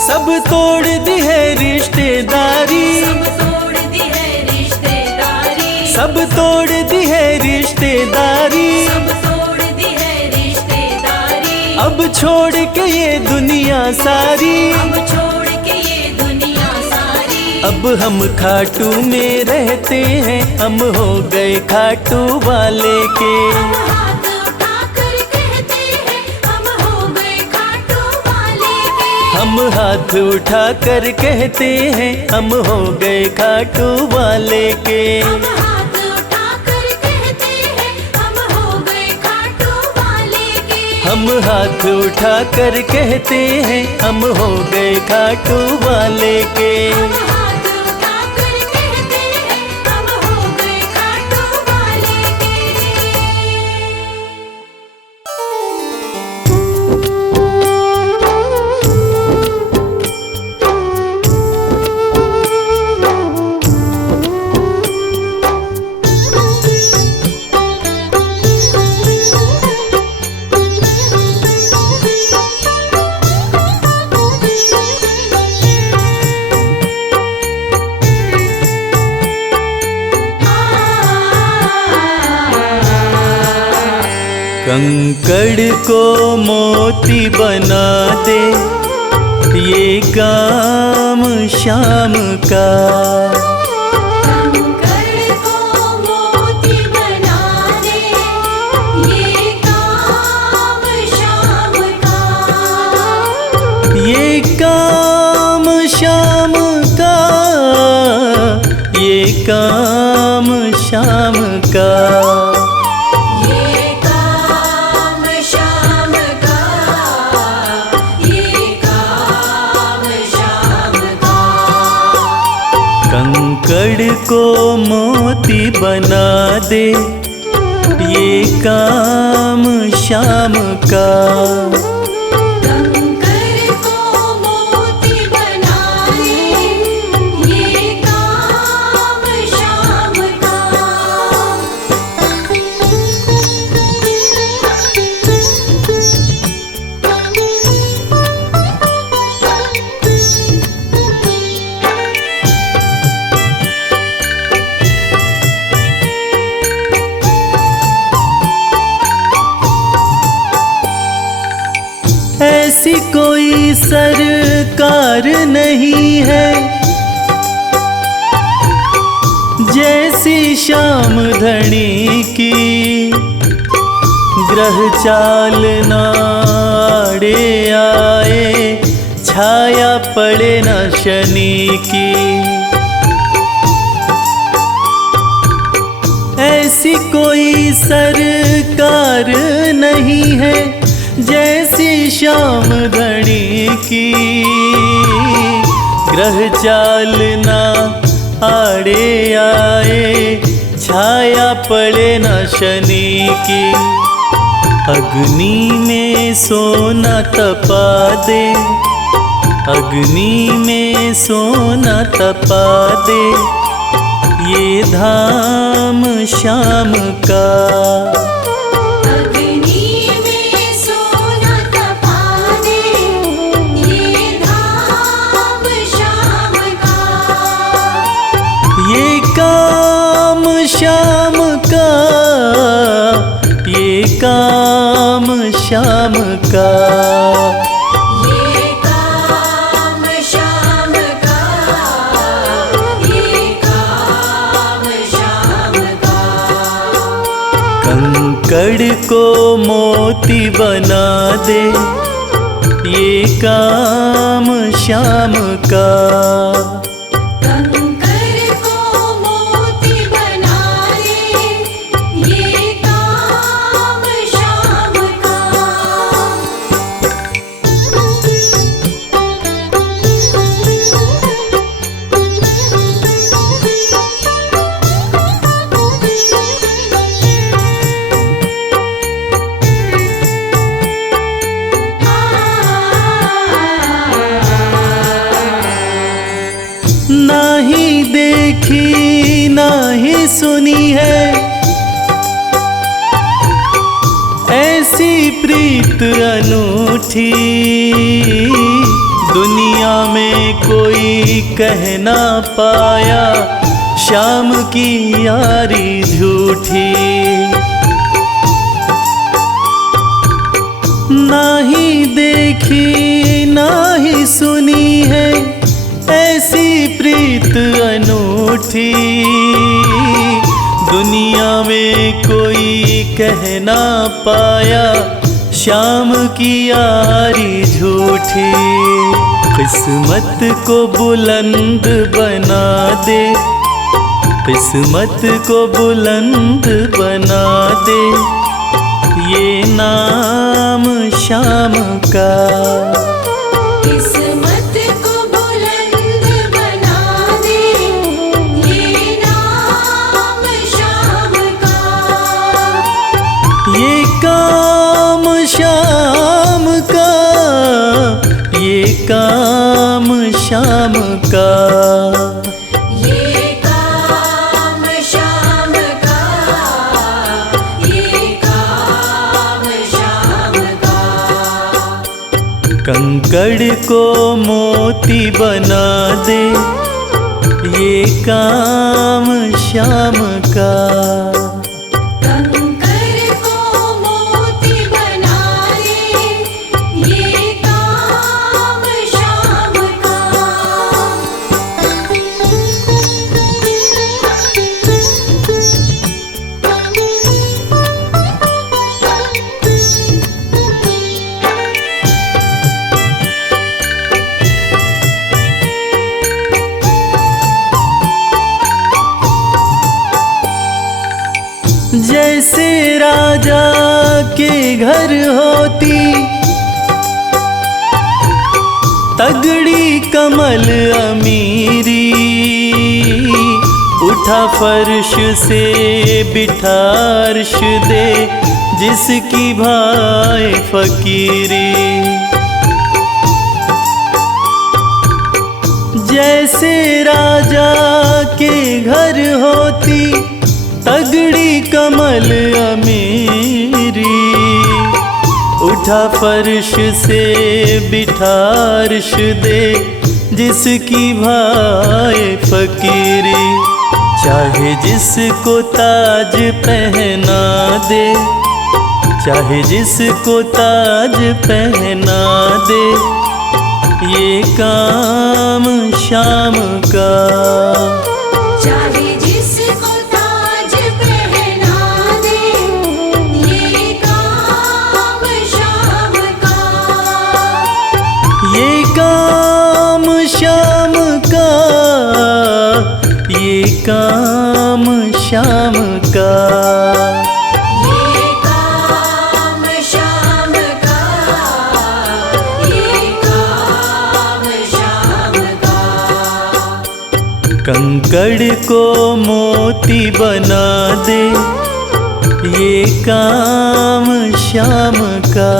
सब तोड़ दी है रिश्तेदारी, सब तोड़ दी है रिश्तेदारी, सब तोड़ दी है रिश्तेदारी। सब तोड़ दी है रिश्तेदारी। अब छोड़ के ये दुनिया सारी, अब छोड़ के ये दुनिया सारी। अब हम खाटू में रहते हैं, हम हो गए खाटू वाले के। हम हाथ उठाकर कहते हैं, हम हो गए खाटू वाले के। हम हाथ उठाकर कहते हैं, हम हो गए खाटू वाले के। हम हाथ उठाकर कहते हैं, हम हो गए खाटू वाले के। हम हाथ उठाकर कहते हैं, हम हो गए खाटू वाले के। हम हाथ उठाकर कहते हैं, हम हो गए खाटू वाले के। कंकड़ को मोती बना दे, ये काम शाम का। कंकड़ को मोती बना दे, ये काम शाम का। ये काम शाम का, ये काम शाम का। ये काम शाम का, ये काम शाम का। कंकड़ को मोती बना दे, ये काम शाम का। कंकड़ को मोती बना दे, ये काम शाम का। ऐसी कोई सरकार नहीं है, जैसी श्याम धनी की। ग्रह चाल नाड़े आए, छाया पड़े न शनि की। ऐसी कोई सरकार नहीं है, जैसी श्याम धनी की। ग्रह चाल ना आड़े आए, छाया पड़े न शनि की। अग्नि में सोना तपा दे, अग्नि में सोना तपा दे, ये धाम शाम का। अग्नि में सोना तपा दे, ये धाम शाम का। ये काम शाम का, ये काम शाम का। ये काम शाम का, ये कंकड़ को मोती बना दे, ये काम श्याम का। कंकर को मोती बना दे, ये काम श्याम का। नाही देखी नाही सुनी है ऐसी प्रीत अनूठी, दुनिया में कोई कह ना पाया श्याम की यारी झूठी। नाही देखी नाही सुनी है ऐसी प्रीत अनूठी, दुनिया में कोई कह ना पाया श्याम की यारी झूठी। किस्मत को बुलंद बना दे, किस्मत को बुलंद बना दे, ये नाम श्याम का। किस्मत को बुलंद बना दे, ये नाम श्याम का। ये काम श्याम का, ये काम श्याम का। ये काम श्याम का, ये काम श्याम का। कंकड़ को मोती बना दे, ये काम श्याम का। कंकर को मोती बना दे, ये काम श्याम का। जैसे राजा के घर होती तगड़ी कमल अमीरी, उठा फर्श से बिठा अर्श दे जिसकी भाई फकीरी। जैसे राजा के घर होती तगड़ी कमल अमीरी, उठा फर्श से बिठा अर्श दे जिसकी भाई फकीरी। चाहे जिसको ताज पहना दे, चाहे जिसको ताज पहना दे, ये काम श्याम का। चाहे जिसको ताज पहना दे, ये काम श्याम का। ये काम श्याम का, ये काम श्याम का। ये काम श्याम का, ये काम श्याम का। कंकड़ को मोती बना दे, ये काम श्याम का।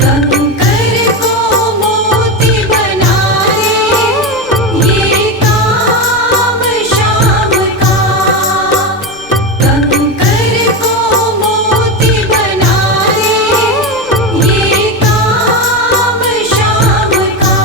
कंकर को मोती बना दे, ये काम श्याम का। कंकर को मोती बना दे, ये काम श्याम का।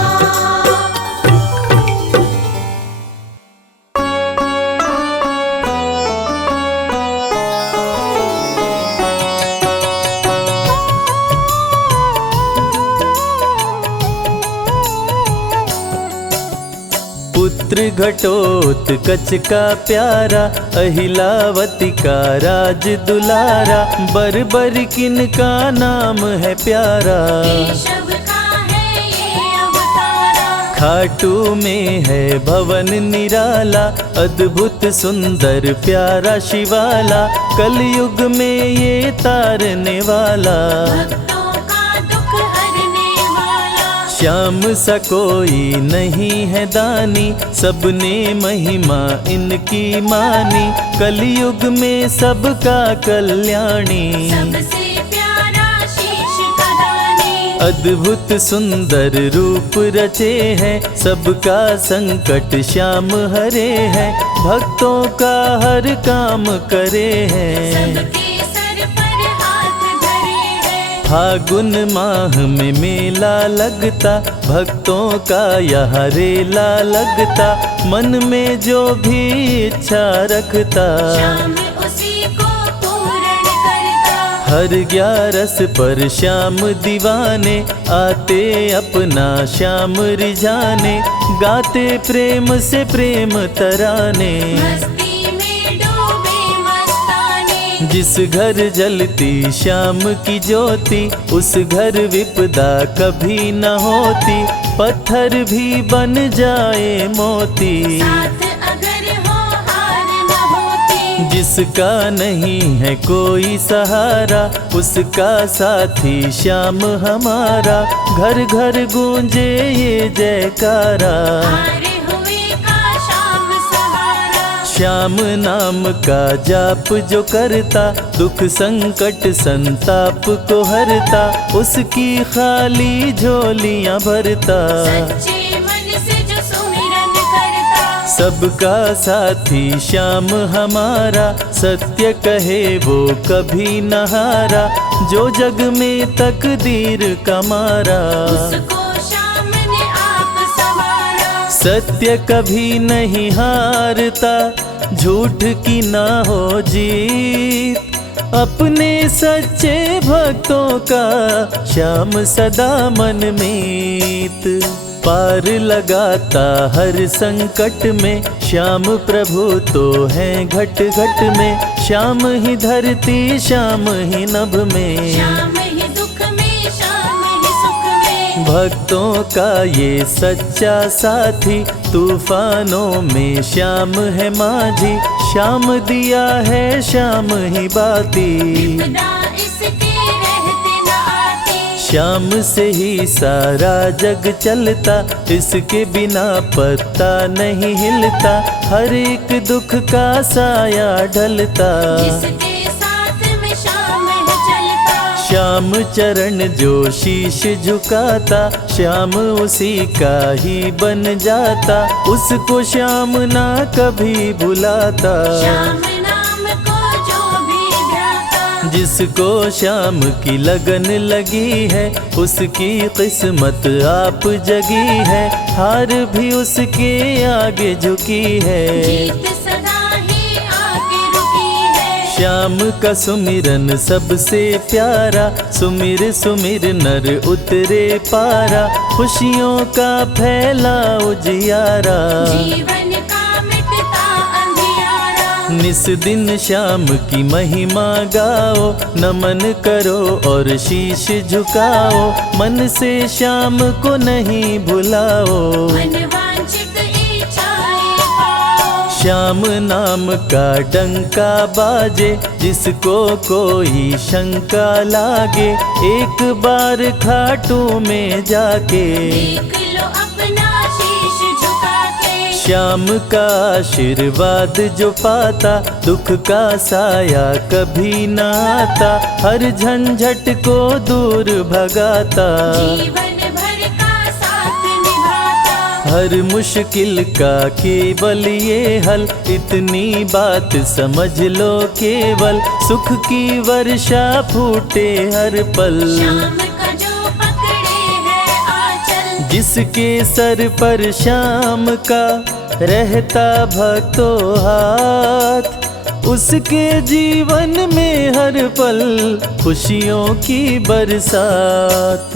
पुत्र घटोत्कच का प्यारा, अहिलावती का राज दुलारा, बर बर किन का नाम है प्यारा। केशव का है ये अवतारा, खाटू में है भवन निराला, अद्भुत सुंदर प्यारा शिवाला, कलयुग में ये तारने वाला। भक्तों का दुख हरने वाला, श्याम सा कोई नहीं है दानी, सबने महिमा इनकी मानी, कलयुग में सबका कल्याणी। सबसे प्यारा शीश का दानी, अद्भुत सुंदर रूप रचे हैं, सबका संकट श्याम हरे हैं, भक्तों का हर काम करे हैं। सबके सर पर हाथ धरे हैं। फागुन माह में मेला लगता, भक्तों का यहाँ रेला लगता, मन में जो भी इच्छा रखता, श्याम उसी को पूर्ण करता। हर 11 पर श्याम दीवाने, आते अपना श्याम रिझाने, गाते प्रेम से प्रेम तराने। मस्ती में डूबे मस्ताने, जिस घर जलती श्याम की ज्योति, उस घर विपदा कभी न होती, पत्थर भी बन जाए मोती। साथ अगर हो हार न होती, जिसका नहीं है कोई सहारा, उसका साथी श्याम हमारा, घर घर गूंजे ये जयकारा। हारे हुए का श्याम सहारा। श्याम नाम का जाप जो करता, दुख संकट संताप को हरता, उसकी खाली झोलियां भरता। सच्चे मन से जो सुमिरन करता, सबका साथी श्याम हमारा, सत्य कहे वो कभी न हारा, जो जग में तकदीर का मारा। उसको श्याम ने आप संवारा। सत्य कभी नहीं हारता, झूठ की ना हो जीत, अपने सच्चे भक्तों का श्याम सदा मन मीत। पार लगाता हर संकट में, श्याम प्रभु तो हैं घट घट में, श्याम ही धरती श्याम ही नभ में, श्याम ही दुख में श्याम ही सुख में। भक्तों का ये सच्चा साथी, तूफानों में श्याम है माझी, श्याम दिया है श्याम ही बाती। विपदा इसके रहते न आती, श्याम से ही सारा जग चलता, इसके बिना पत्ता नहीं हिलता, हर एक दुख का साया ढलता। जिसके साथ में श्याम है चलता, श्याम चरण जो शीश झुकाता, श्याम उसी का ही बन जाता, उसको श्याम ना कभी भुलाता। श्याम नाम को जो भी ध्याता, जिसको श्याम की लगन लगी है, उसकी किस्मत आप जगी है, हार भी उसके आगे झुकी है। जीत सदा ही आगे रुकी है। श्याम का सुमिरन सबसे प्यारा, सुमिर सुमिर नर उतरे पारा, खुशियों का फैला उजियारा। जीवन का मिटता अंधियारा, निस दिन श्याम की महिमा गाओ, नमन करो और शीश झुकाओ, मन से श्याम को नहीं भुलाओ। मन वांछित इच्छाएं पाओ, श्याम नाम का डंका बाजे, जिसको कोई शंका लागे, एक बार खाटू में जाके, देख लो अपना शीश झुका के। श्याम का आशीर्वाद जो पाता, दुख का साया कभी न आता, हर झंझट को दूर भगाता, जीवन भर का साथ निभाता। हर मुश्किल का केवल ये हल, इतनी बात समझ लो केवल, सुख की वर्षा फूटे हर पल। श्याम का जो पकड़े है आंचल, जिसके सर पर श्याम का रहता भक्तों हाथ, उसके जीवन में हर पल खुशियों की बरसात।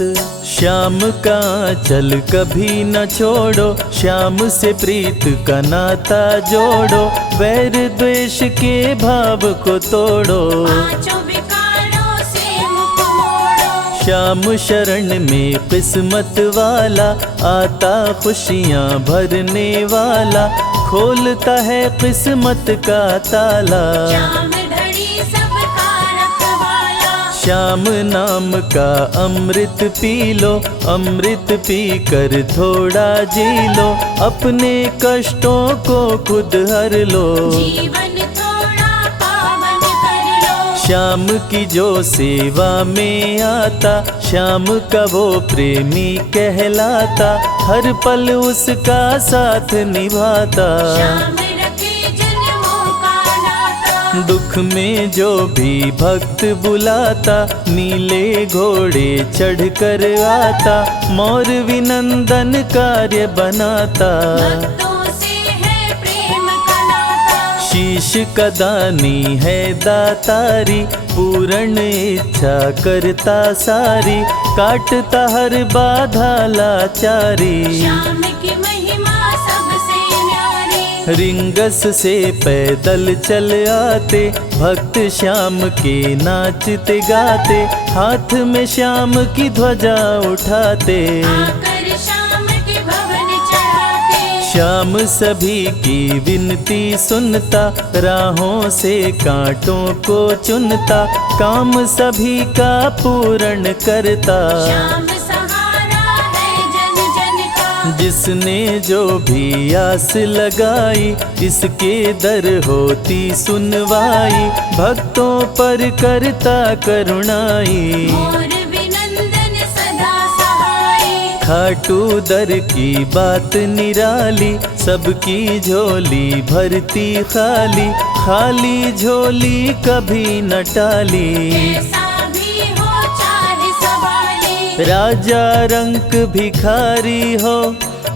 श्याम का चल कभी न छोड़ो, श्याम से प्रीत का नाता जोड़ो, वैर द्वेष के भाव को तोड़ो। पांचों विकारों से मुख मोड़ो। श्याम शरण में किस्मत वाला, आता खुशियाँ भरने वाला, खोलता है किस्मत का ताला। श्याम धड़ी सबका रखवाला। श्याम नाम का अमृत पी लो, अमृत पी कर थोड़ा जी लो, अपने कष्टों को खुद हर लो। जीवन थोड़ा पावन कर लो। श्याम की जो सेवा में आता, श्याम का वो प्रेमी कहलाता, हर पल उसका साथ निभाता। श्याम रखे जन्मों का नाता। दुख में जो भी भक्त बुलाता, नीले घोड़े चढ़ कर आता, मोर विनंदन कार्य बनाता। भक्तों से है प्रेम का नाता। शीश का दानी है दातारी, पूर्ण इच्छा करता सारी, काटता हर बाधा लाचारी। श्याम की महिमा सबसे न्यारी। रिंगस से पैदल चल आते, भक्त श्याम के नाचते गाते, हाथ में श्याम की ध्वजा उठाते। आकर श्याम के भवन चढ़ाते। श्याम सभी की विनती सुनता, राहों से कांटों को चुनता, काम सभी का पूर्ण करता। श्याम सहारा है जन जन का। जिसने जो भी आस लगाई, इसके दर होती सुनवाई, भक्तों पर करता करुणाई। मोर विनंदन सदा सहाय। खाटू दर की बात निराली, सबकी झोली भरती खाली, खाली झोली कभी न टाली। कैसा भी हो चाहे सवाली। राजा रंक भिखारी हो,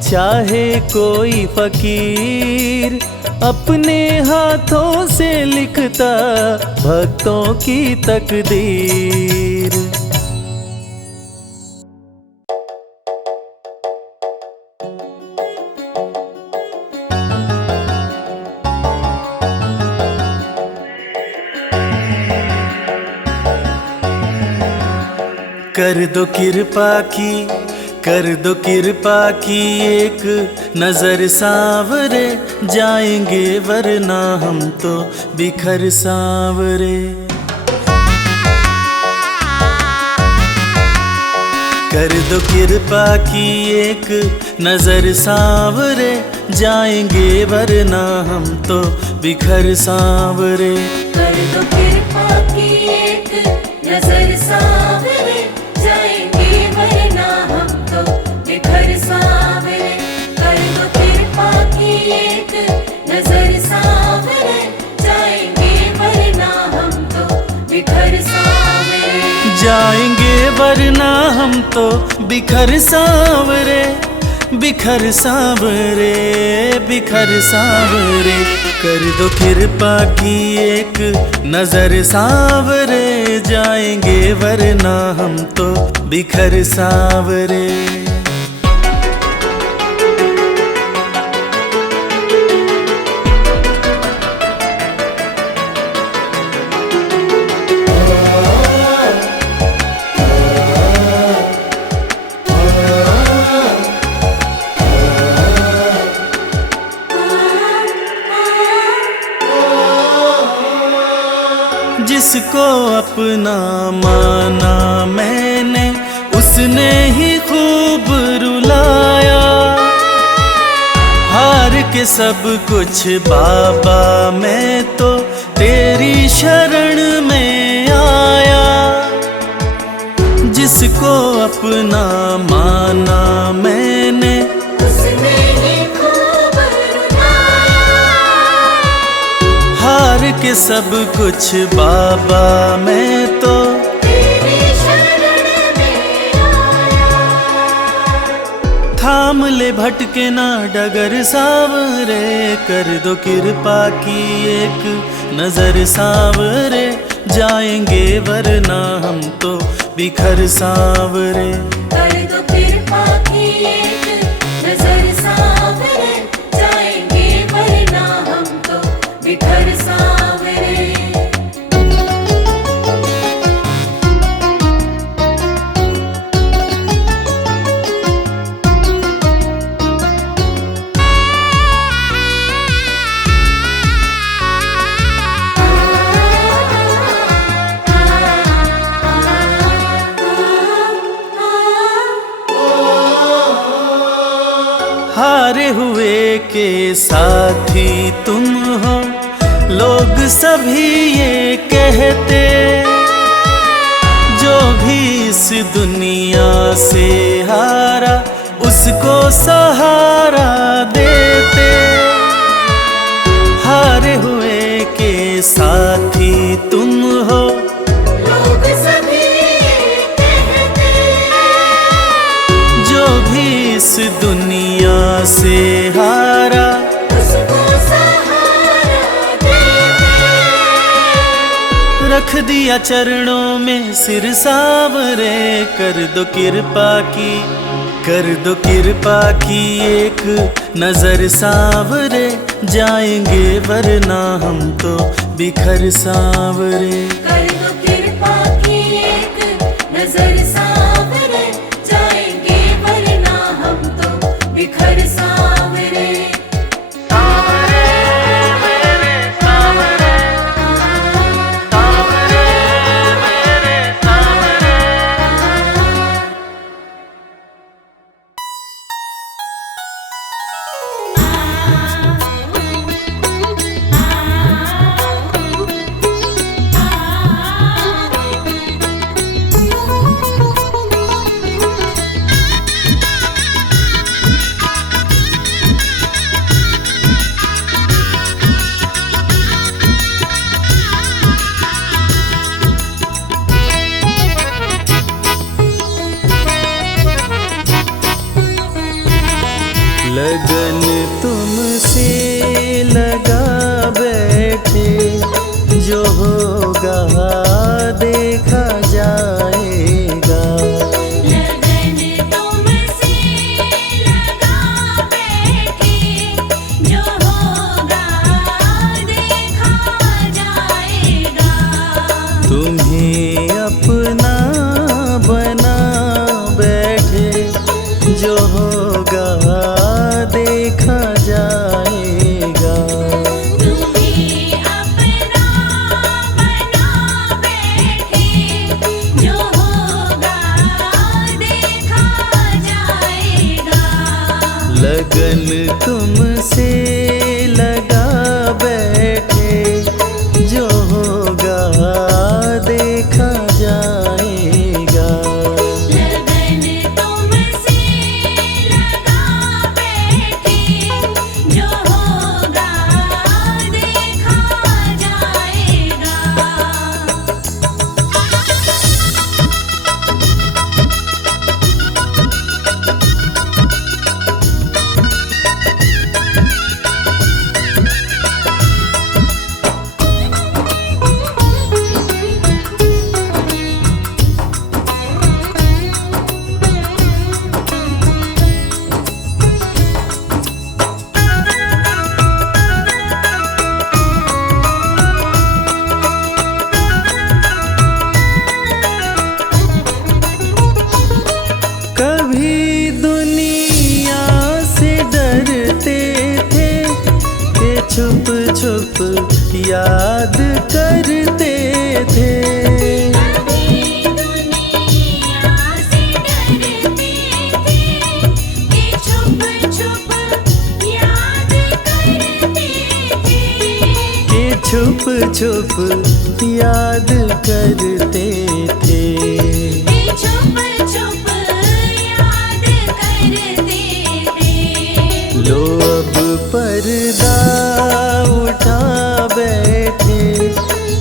चाहे कोई फकीर, अपने हाथों से लिखता भक्तों की तकदीर। कर दो कृपा की, कर दो कृपा की, एक नजर सांवरे, जाएंगे वरना हम तो बिखर सांवरे। कर दो कृपा की, एक नजर सांवरे, जाएंगे वरना हम तो बिखर सांवरे। कर दो कृपा की एक नजर सांवरे, जाएंगे वरना हम तो बिखर सांवरे। कर दो कृपा की एक नजर सांवरे, जाएंगे वरना हम तो बिखर सांवरे। जाएंगे वरना हम तो बिखर सांवरे, बिखर सांवरे, बिखर सांवरे। कर दो कृपा की एक नजर सांवरे, जाएंगे वरना हम तो बिखर सांवरे। जिसको अपना माना मैंने, उसने ही खूब रुलाया। हार के सब कुछ बाबा, मैं तो तेरी शरण में आया। जिसको अपना माना मैंने, उसने ही खूब रुलाया। हार के सब कुछ बाबा, मैं तो तेरी शरण में आया। थाम ले भटके ना डगर सावरे, कर दो कृपा की एक नजर सावरे, जाएंगे वरना हम तो बिखर सावरे। कर दो कृपा की एक नजर सावरे, जाएंगे वरना हम तो बिखर सावरे। हारे हुए के साथी तुम हो, लोग सभी ये कहते, जो भी इस दुनिया से हारा उसको सहारा देते। हारे हुए के साथी तुम हो, लोग सभी कहते, जो भी इस दुनिया से हारा उसको सहारा देते। रख दिया चरणों में सिर सावरे, कर दो कृपा की, कर दो कृपा की एक नजर सावरे, जाएंगे वरना हम तो बिखर सावरे। कर दो कृपा की एक नजर सावरे, जाएंगे वरना हम तो बिखर सावरे। लगन तुमसे लगा बैठे, जो होगा देखा जाएगा। लगन तुमसे लगा बैठे, जो होगा देखा जाएगा। तुम्हें अपना बना बैठे, जो होगा देखा जाएगा। तुम्हें अपना बना बैठे, जो होगा देखा जाएगा। लगन तुमसे लगा बैठे, जो होगा देखा जाएगा। लगन तुमसे लगा बैठे, जो होगा देखा जाएगा। कभी दुनिया से डरते थे कि छुप छुप याद करते थे। कभी दुनिया से डरते थे कि छुप छुप याद करते थे। कि छुप छुप याद करते थे। कि छुप छुप याद करते थे। लो अब पर्दा उठा बैठे,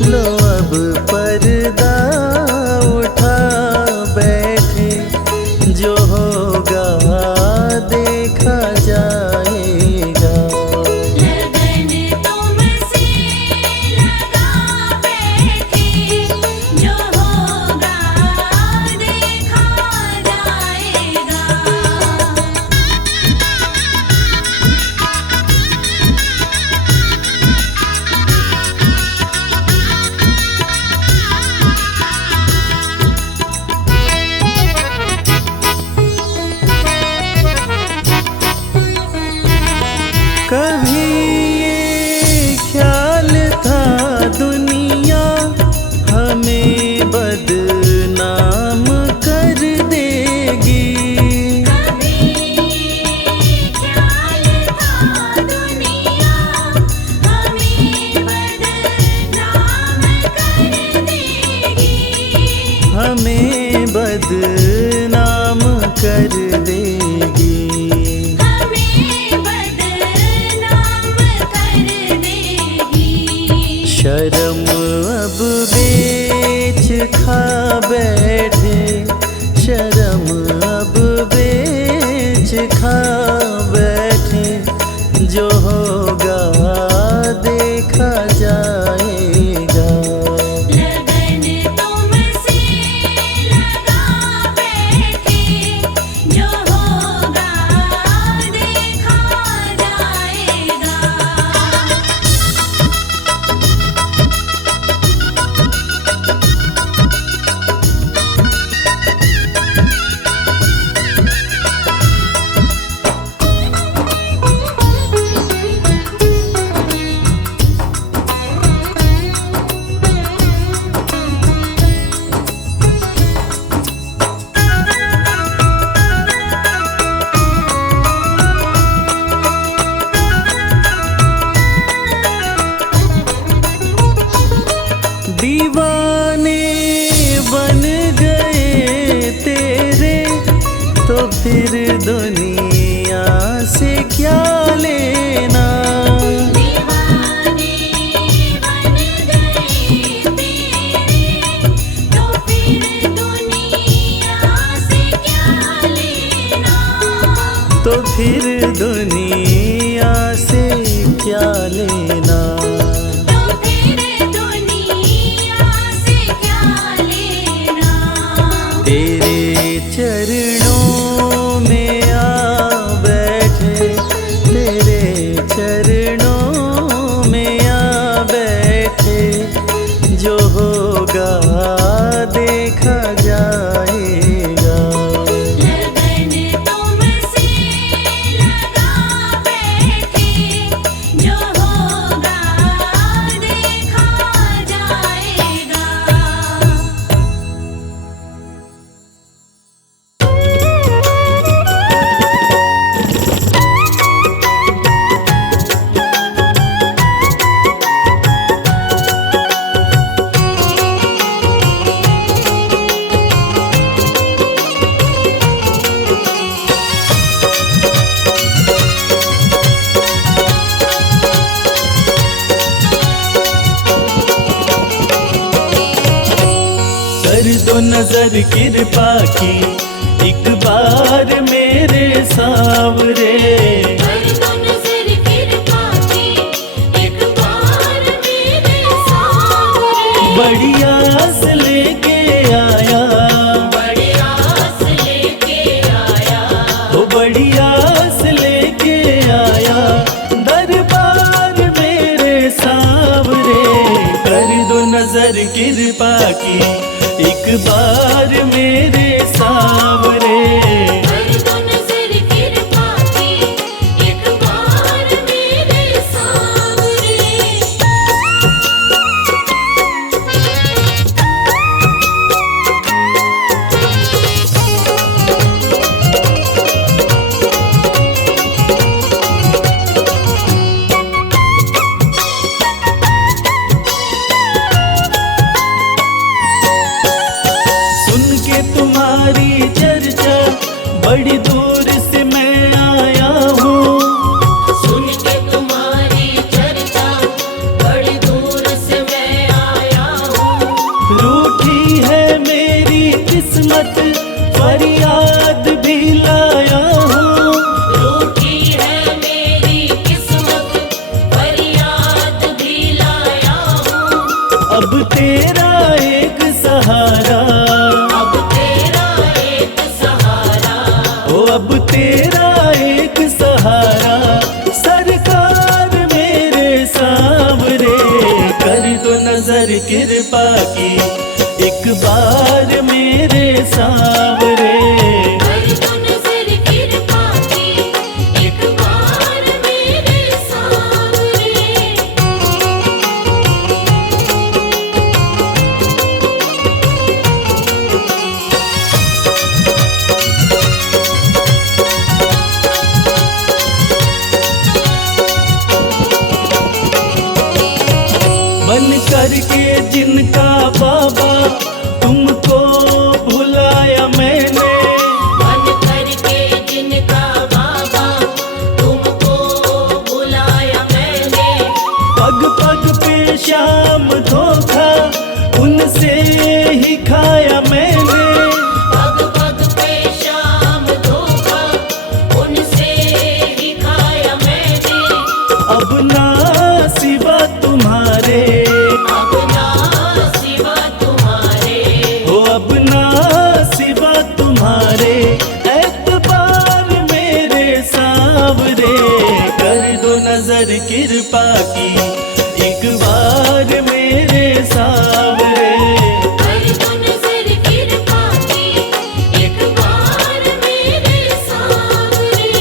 लो अब पर्दा उठा बैठे, जो होगा देखा बदनाम कर देगी। हमें बदनाम कर देगी। शर्म अब बेच खा बैठे, शर्म अब बेच खा बैठे, जो होगा देखा जाएगा। लगन तुमसे लगा बैठे, जो होगा देखा जाएगा। दीवाने बन गए तेरे, तो फिर दुनिया से क्या लेना। दीवाने बन गए तेरे, तो फिर दुनिया से क्या लेना। तो फिर दुनिया से क्या लेना। तो फिर दुनिया से क्या लेना। तेरे चरणों में आ बैठे, तेरे चरणों में आ बैठे, जो होगा देखा जाएगा। लगन तुमसे लगा बैठे, जो होगा देखा जाएगा। कर दो नजर कृपा की एक बार मेरे सांवरे। कर दो नजर कृपा की एक बार मेरे सामने। बड़ी आस लेके आया, बड़ी आस लेके आया। वो बड़ी आस लेके आया, दरबार मेरे सांवरे। कर दो नजर कृपा की एक बार मेरे सांवरे। कर दो नजर कृपा की एक बार मेरे सामने। सुन के तुम्हारी चर्चा बड़ी दूर से मैं आया हूँ। सुन के तुम्हारी चर्चा बड़ी दूर से मैं आया हूँ। रूठी है मेरी किस्मत, फरियाद भी लाया हूँ। रूठी है मेरी किस्मत, फरियाद भी लाया हूँ। अब तेरा एक सहारा, अब तेरा एक सहारा। ओ अब तेरा एक सहारा, सरकार मेरे सांवरे। कर दो नजर कृपा की एक बार मेरे सांवरे। कर दो नजर कृपा की एक बार मेरे सामने। बन करके जिनका बाबा तुमको भुलाया मैं। शाम धोखा उनसे ही खाया मैंने। पग पग पे शाम धोखा उनसे ही खाया मैंने। अब ना सिवा तुम्हारे, अब ना सिवा तुम्हारे, हो अब ना सिवा तुम्हारे एतबार मेरे सावरे। कर दो नजर कृपा की एक बार मेरे सावरे। कर दो नजर कृपा की एक बार मेरे सावरे।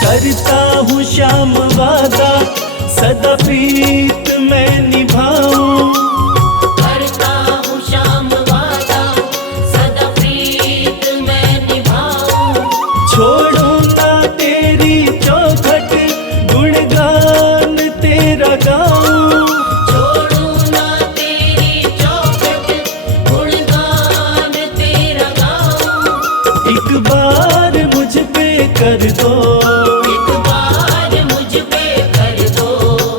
करता हूँ श्याम वादा सदा प्रीत मैं निभाऊं। करता हूँ श्याम वादा सदा प्रीत मैं निभाऊं। छोड़ो ना तेरी चौखट गुणगान तेरा गाऊं। छोड़ू ना तेरी चौखट गुणगान तेरा गाऊं। एक बार मुझ पे कर दो, एक बार मुझ पे कर दो।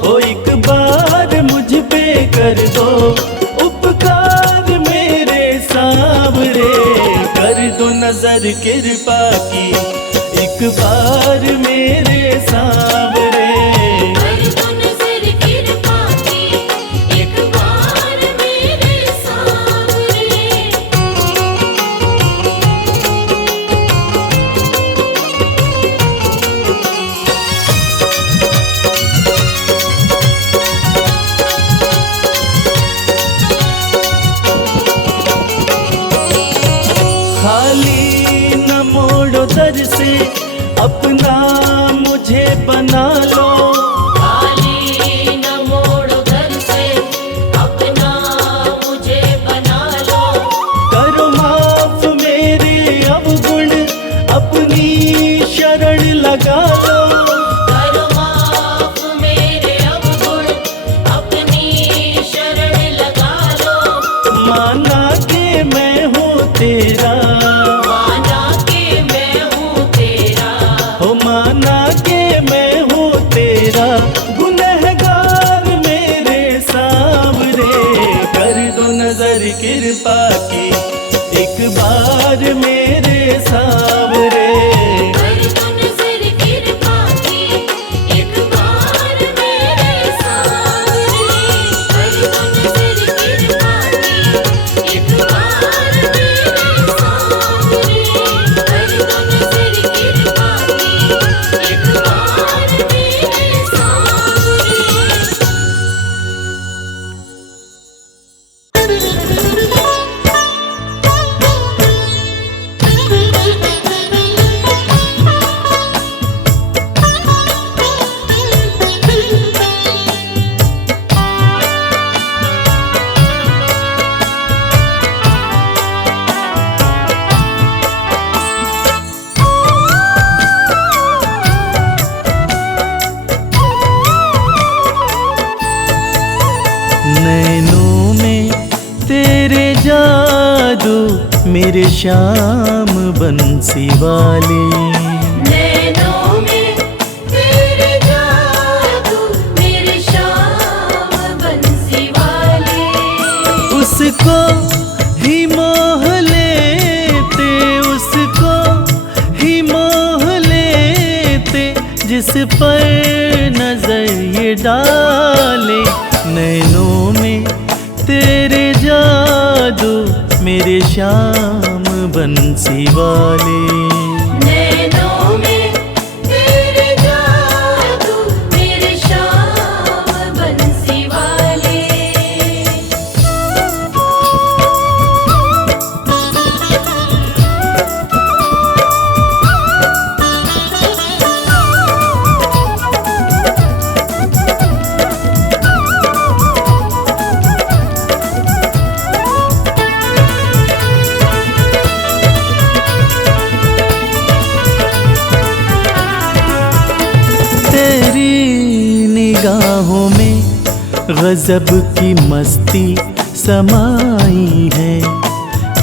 ओ एक बार मुझ पे कर दो उपकार मेरे सावरे। कर दो नजर कृपा की एक बार मेरे सावरे। कर दो नजर कृपा की एक बार मेरे सावरे। खाली न मोड़ो दर से अपना मुझे बना लो। खाली न मोड़ो दर से अपना मुझे बना लो। करो माफ मेरे अवगुण अपनी शरण लगा लो। करो माफ मेरे अवगुण अपनी शरण लगा लो। माना के मैं हूँ तेरा, माना के मैं हूँ तेरा। हो माना के मैं हूँ तेरा गुनहगार मेरे सावरे। कर दो नजर कृपा की एक बार मेरे सावरे। कर दो नजर कृपा की एक बार मेरे सावरे। कर दो नजर कृपा की एक बार मेरे सावरे। कर दो नजर कृपा की एक बार मेरे सावरे। नैनों में तेरे जादू मेरे श्याम बंसी वाले। नैनों में तेरे जादू मेरे श्याम बंसी वाले। उसको ही मोह लेते, उसको ही मोह लेते जिस पर नजर ये डाले। नैनों में तेरे जादू मेरे श्याम बंसी वाले। नैनों में तेरे जादू मेरे श्याम बंसी वाले। तेरी निगाहों में गजब की मस्ती समाई है।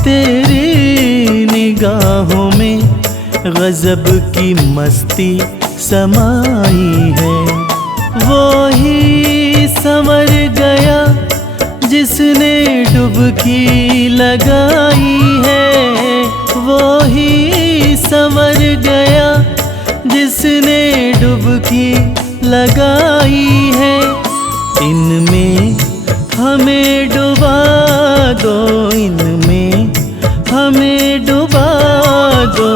तेरी निगाहों में गजब की मस्ती समाई है। वो ही संवर गया जिसने डुबकी लगाई है। वो ही संवर गया जिसने डुबकी लगाई है। इनमें हमें डुबा दो, इनमें हमें डुबा दो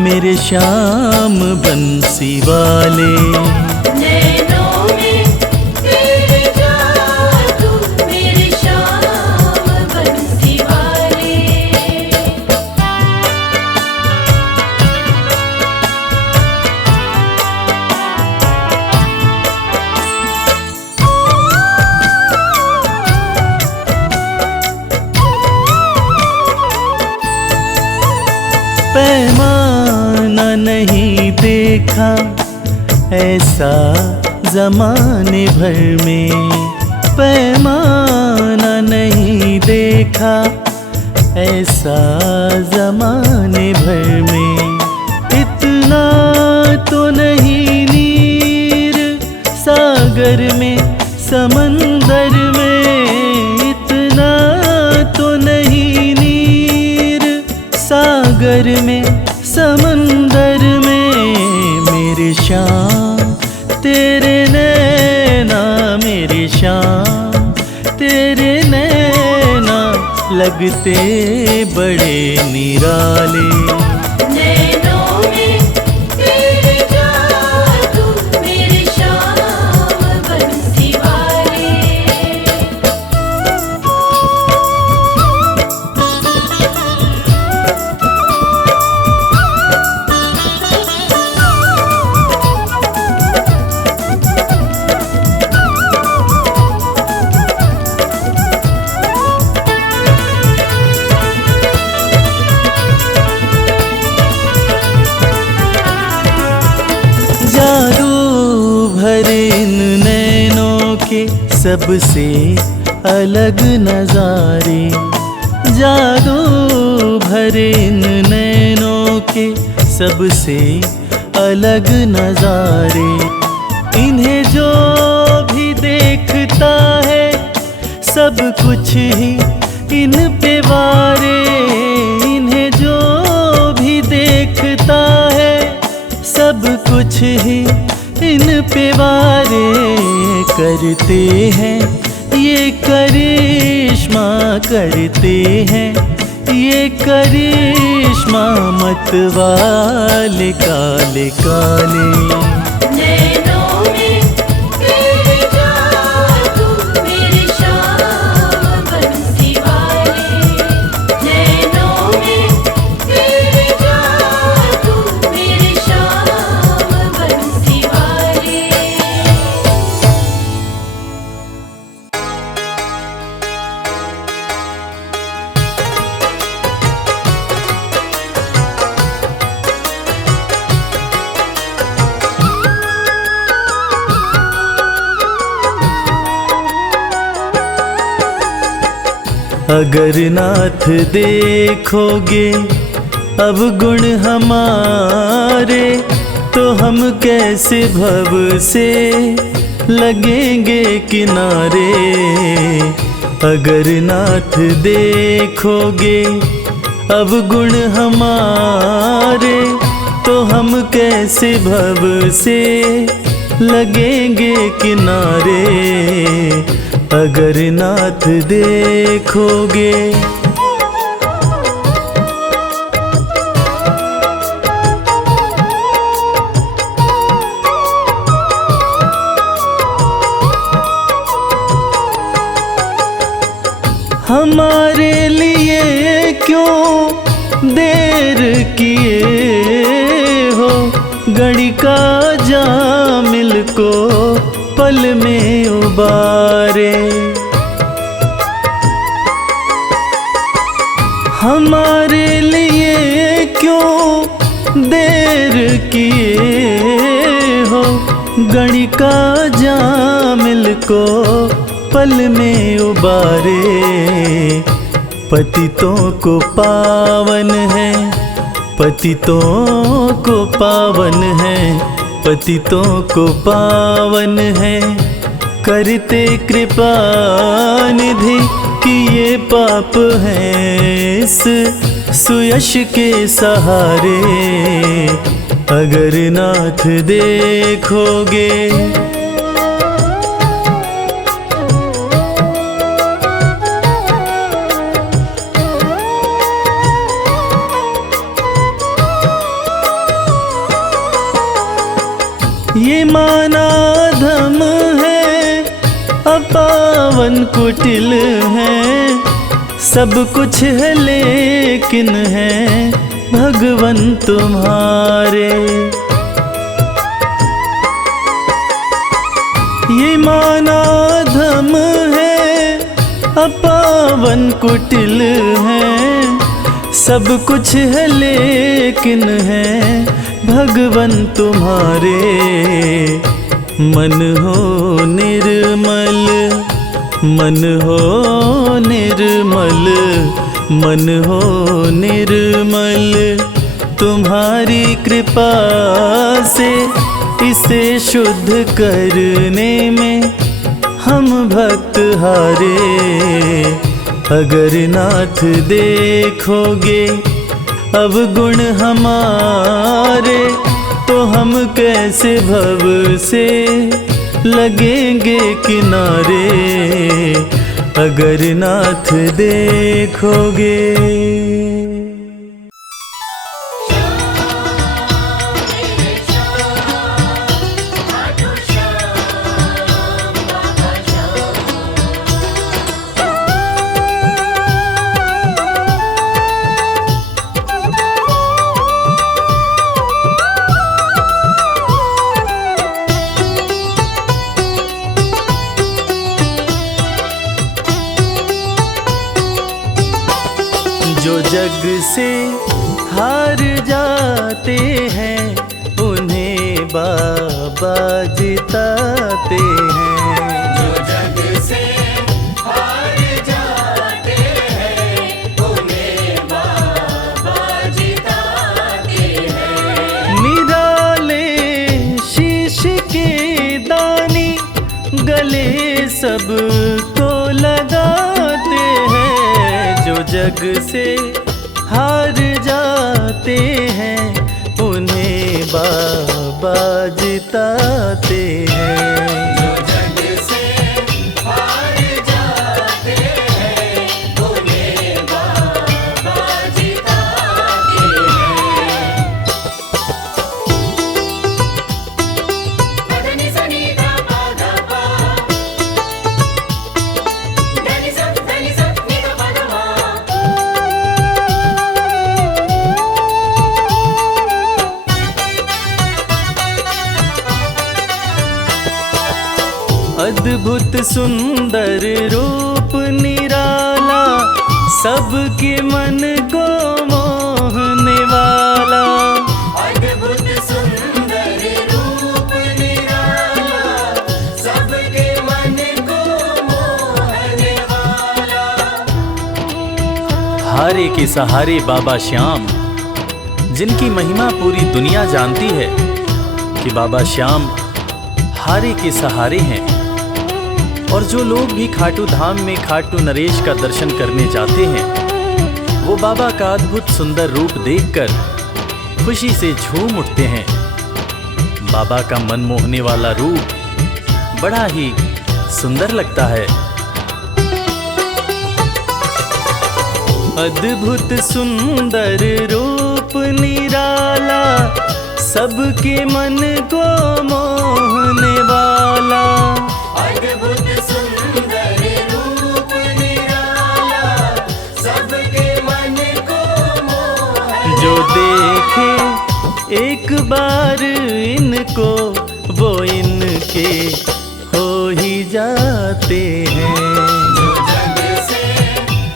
मेरे श्याम बंसी वाले। नैनों में तेरे जादू मेरे श्याम बंसी वाले। पैमाना नहीं देखा ऐसा जमाने भर में। पैमाना नहीं देखा ऐसा जमाने भर में। इतना तो नहीं नीर सागर में समंदर में। इतना तो नहीं नीर सागर में समंदर में। मेरे श्याम तेरे नैना, मेरे श्याम तेरे नैना लगते बड़े निराले। नैनों में तेरे जादू मेरे श्याम बंसी वाले। जादू भरे इन नैनों के सबसे अलग नजारे। जादू भरे इन नैनों के सबसे अलग नजारे। इन्हें जो भी देखता है सब कुछ ही इन पे वारे। इन्हें जो भी देखता है सब कुछ ही इन पे वारे। करते हैं ये करिश्मा, करते हैं ये करिश्मा मतवाले काले काले। नैनों में तेरे जादू मेरे श्याम बंसी वाले। नैनों में तेरे जादू मेरे श्याम बंसी वाले। अगर नाथ देखोगे अब गुण हमारे, तो हम कैसे भव से लगेंगे किनारे। अगर नाथ देखोगे अब गुण हमारे, तो हम कैसे भव से लगेंगे किनारे। अगर नाथ देखोगे हमारे लिए क्यों देर किए हो, घड़ी का जामिल को पल में उबारे। हमारे लिए क्यों देर किए हो, गणिका जामिल को पल में उबारे। पतितों को पावन है, पतितों को पावन है, पतितों को पावन है। करते कृपा निधि कि ये पाप हैं इस सुयश के सहारे। अगर नाथ देखोगे ये माना धम है, अपावन कुटिल है। सब कुछ है लेकिन है भगवन तुम्हारे। ये माना धम है, अपावन कुटिल है। सब कुछ है लेकिन है भगवन तुम्हारे। मन हो निर्मल, मन हो निर्मल, मन हो निर्मल। तुम्हारी कृपा से इसे शुद्ध करने में हम भक्त हारे। अगर नाथ देखोगे अब गुण हमारे, तो हम कैसे भव से लगेंगे किनारे। अगर नाथ देखोगे। जो जग से हार जाते हैं उन्हें बाबा जिताते हैं। जो जग से हार जाते हैं उन्हें बाबा जिताते हैं। निराले शीश के दानी गले सबको लगाते हैं। जो जग से हार जाते हैं उन्हें बाबा जिताते हैं। जो जग से हार जाते हैं उन्हें बाबा जिताते हैं। पधनि सनि धा पा धा पा, धनि सा नि धा पा धा मा। अद्भुत सुंदर रूप निराला, सबके मन को मोहने वाला। अद्भुत सुंदर रूप निराला, सबके मन को मोहने वाला। हारे के सहारे बाबा श्याम, जिनकी महिमा पूरी दुनिया जानती है कि बाबा श्याम हारे के सहारे हैं। और जो लोग भी खाटू धाम में खाटू नरेश का दर्शन करने जाते हैं, वो बाबा का अद्भुत सुंदर रूप देखकर खुशी से झूम उठते हैं। बाबा का मन मोहने वाला रूप बड़ा ही सुंदर लगता है। अद्भुत सुंदर रूप निराला, सबके मन को मोहने वाला। अद्भुत सुंदर रूप निराला, सबके मन को मोहने। जो देखे एक बार इनको, वो इनके हो ही जाते हैं। जो जग से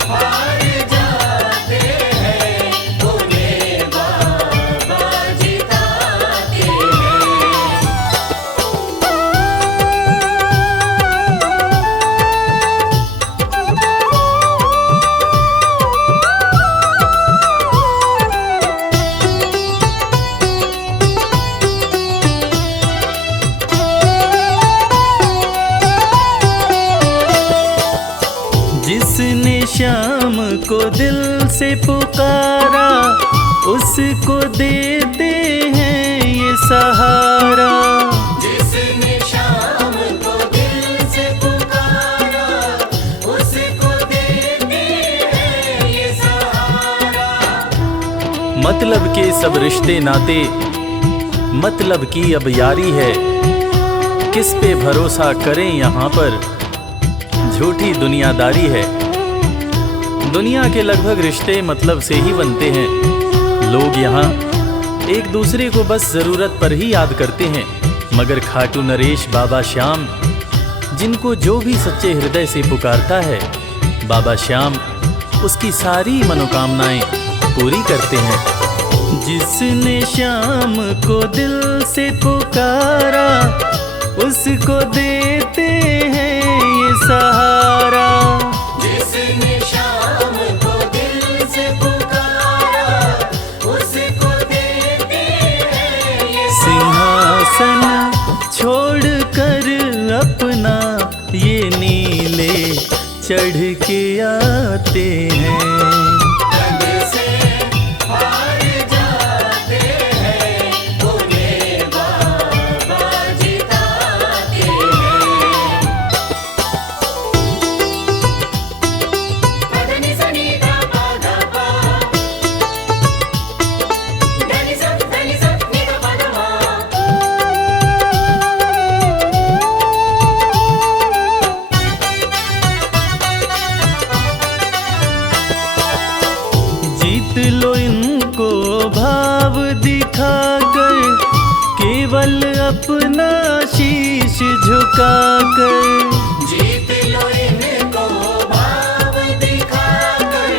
हार जाते हैं उन्हें बाबा जिताते हैं। श्याम को दिल से पुकारा, उसको देते हैं ये सहारा। जिसने शाम को दिल से पुकारा, उसको देते हैं ये सहारा। मतलब के सब रिश्ते नाते, मतलब की अब यारी है। किस पे भरोसा करें यहाँ पर, झूठी दुनियादारी है। दुनिया के लगभग रिश्ते मतलब से ही बनते हैं। लोग यहाँ एक दूसरे को बस जरूरत पर ही याद करते हैं, मगर खाटू नरेश बाबा श्याम, जिनको जो भी सच्चे हृदय से पुकारता है, बाबा श्याम उसकी सारी मनोकामनाएं पूरी करते हैं। जिसने श्याम को दिल से पुकारा, उसको देते हैं ये सहारा। जिसने शाम को दिल से पुकारा, उसको देते हैं ये सिंहासन छोड़कर अपना ये नीले चढ़ के आते हैं। जग से हार जाते हैं, उन्हें बाबा जिताते हैं। पदनि सनि धा पा धा पा, धनि सा नि धा पा धा मा। जीत लो इनको भाव दिखाकर, केवल अपना शीश झुकाकर। जीत लो इनको भाव दिखाकर,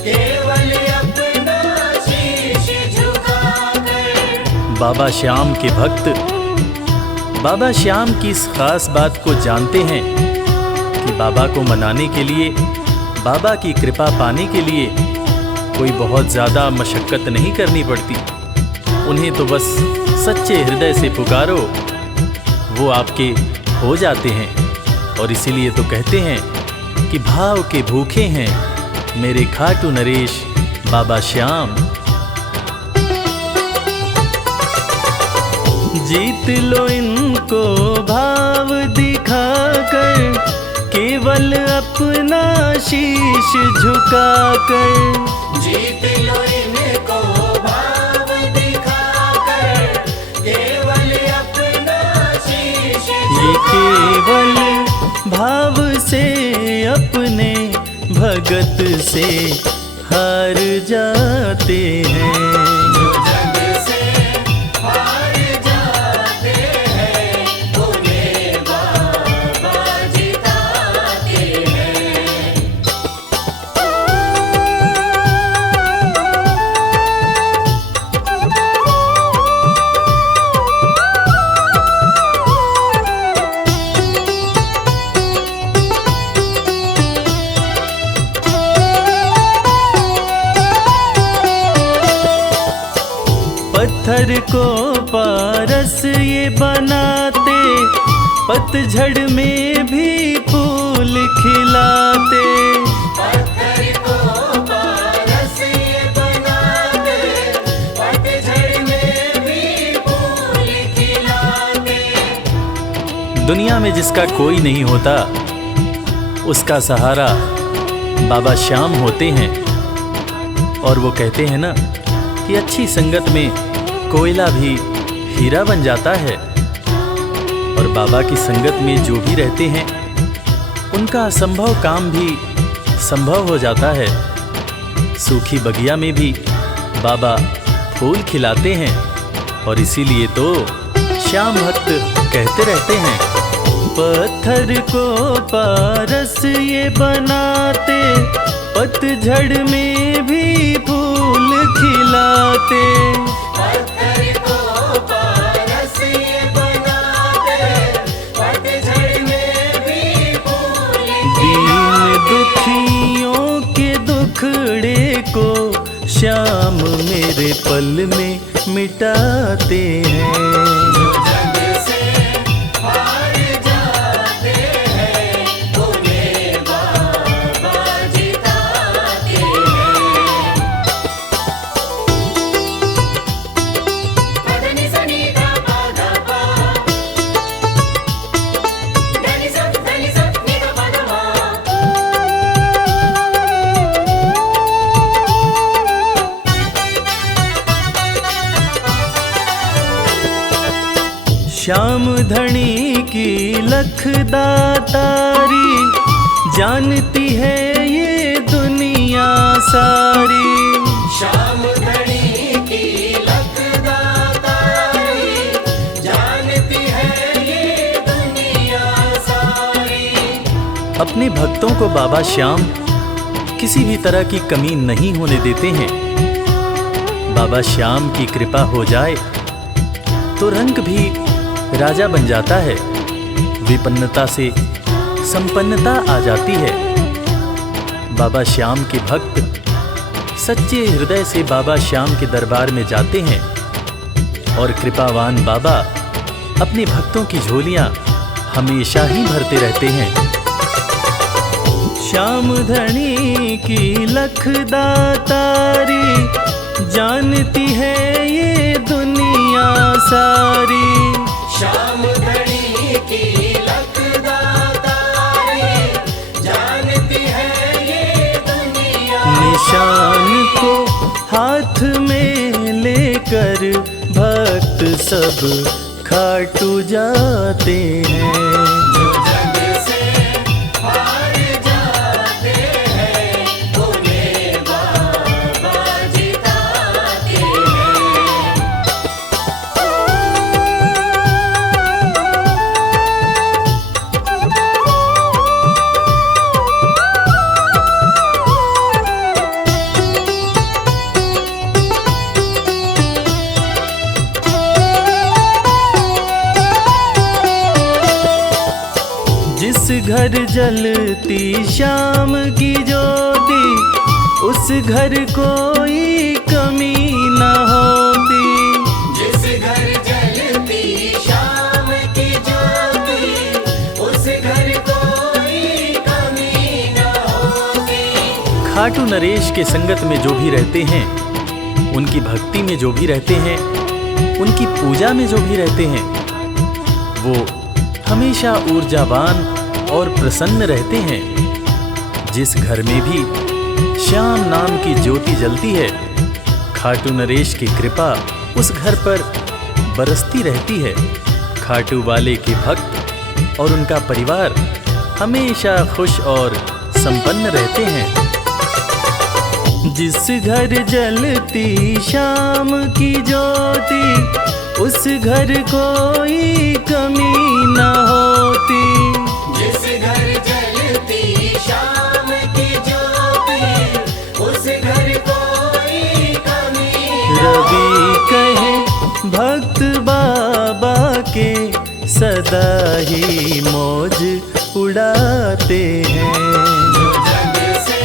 केवल अपना शीश झुकाकर। बाबा श्याम के भक्त बाबा श्याम की इस खास बात को जानते हैं कि बाबा को मनाने के लिए, बाबा की कृपा पाने के लिए कोई बहुत ज़्यादा मशक्क़त नहीं करनी पड़ती। उन्हें तो बस सच्चे हृदय से पुकारो, वो आपके हो जाते हैं। और इसीलिए तो कहते हैं कि भाव के भूखे हैं मेरे खाटू नरेश बाबा श्याम। जीत लो इनको भाव दिखाकर, केवल अपना शीश झुकाकर। जीत लो इनको भाव दिखाकर, केवल अपना शीश ये केवल भाव से अपने भगत से हार जाते हैं। जग से हार जाते हैं, उन्हें बाबा जिताते हैं। पत्थर को पारस ये बनाते, पतझड़ में भी फूल खिलाते। पत्थर को पारस ये बनाते, पतझड़ में भी फूल खिलाते। दुनिया में जिसका कोई नहीं होता, उसका सहारा बाबा श्याम होते हैं। और वो कहते हैं ना कि अच्छी संगत में कोयला भी हीरा बन जाता है। और बाबा की संगत में जो भी रहते हैं, उनका असंभव काम भी संभव हो जाता है। सूखी बगिया में भी बाबा फूल खिलाते हैं। और इसीलिए तो श्याम भक्त कहते रहते हैं, पत्थर को पारस ये बनाते, पतझड़ में भी फूल खिलाते। पत्थर को पारस ये बनाते, पतझड़ में भी फूल दीन दुखियों के दुखड़े को श्याम मेरे पल में मिटाते हैं। जग से हार जाते हैं, उन्हें बाबा जिताते श्याम धनी की लखदातारी, जानती है ये दुनिया सारी। श्याम धनी की लखदातारी, जानती है ये दुनिया सारी। अपने भक्तों को बाबा श्याम किसी भी तरह की कमी नहीं होने देते हैं। बाबा श्याम की कृपा हो जाए तो रंग भी राजा बन जाता है, विपन्नता से संपन्नता आ जाती है। बाबा श्याम के भक्त सच्चे हृदय से बाबा श्याम के दरबार में जाते हैं और कृपावान बाबा अपने भक्तों की झोलियां हमेशा ही भरते रहते हैं। श्याम धनी की लखदातारी, जानती है ये दुनिया सारी। श्याम धनी की लखदातारी, जानती है ये दुनिया। निशान को हाथ में लेकर भक्त सब खाटू जाते हैं। जो जग से हार जाते हैं, उन्हें बाबा जिताते हैं। जिस घर जलती श्याम की ज्योति, उस घर कोई कमी न होती। जिस घर जलती श्याम की ज्योति, उस घर कोई कमी न होती। खाटू नरेश के संगत में जो भी रहते हैं, उनकी भक्ति में जो भी रहते हैं, उनकी पूजा में जो भी रहते हैं, वो हमेशा ऊर्जावान और प्रसन्न रहते हैं। जिस घर में भी श्याम नाम की ज्योति जलती है, खाटू नरेश की कृपा उस घर पर बरसती रहती है। खाटू वाले के भक्त और उनका परिवार हमेशा खुश और संपन्न रहते हैं। जिस घर जलती श्याम की ज्योति, उस घर कोई कमी न होती। जिस घर जलती श्याम की ज्योति, उस घर कोई कमी न रवि कहे भक्त बाबा के, सदा ही मौज उड़ाते हैं। जो जग से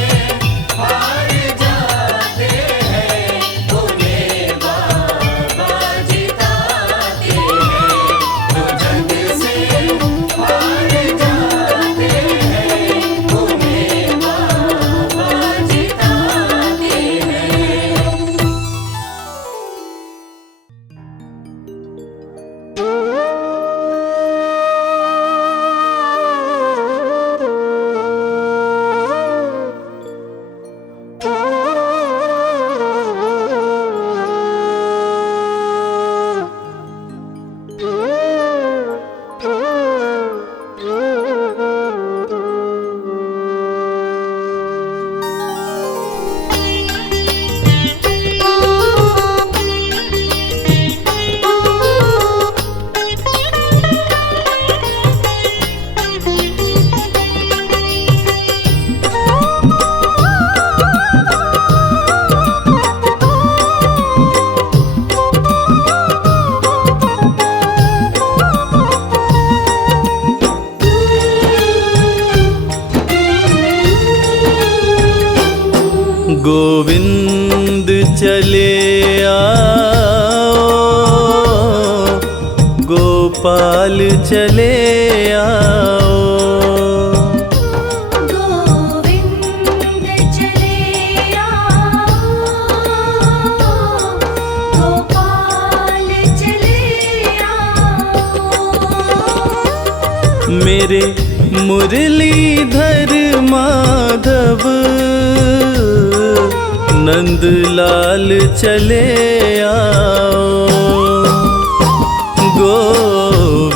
हार जाते हैं, उन्हें बाबा जिताते हैं। जो जग से हार जाते हैं, उन्हें बाबा जिताते हैं। गोविंद चले आओ, गोपाल चले आओ। गोविंद चले आओ, गोपाल चले आओ। मेरे मुरलीधर माधव नंदलाल चले आओ। गोविंद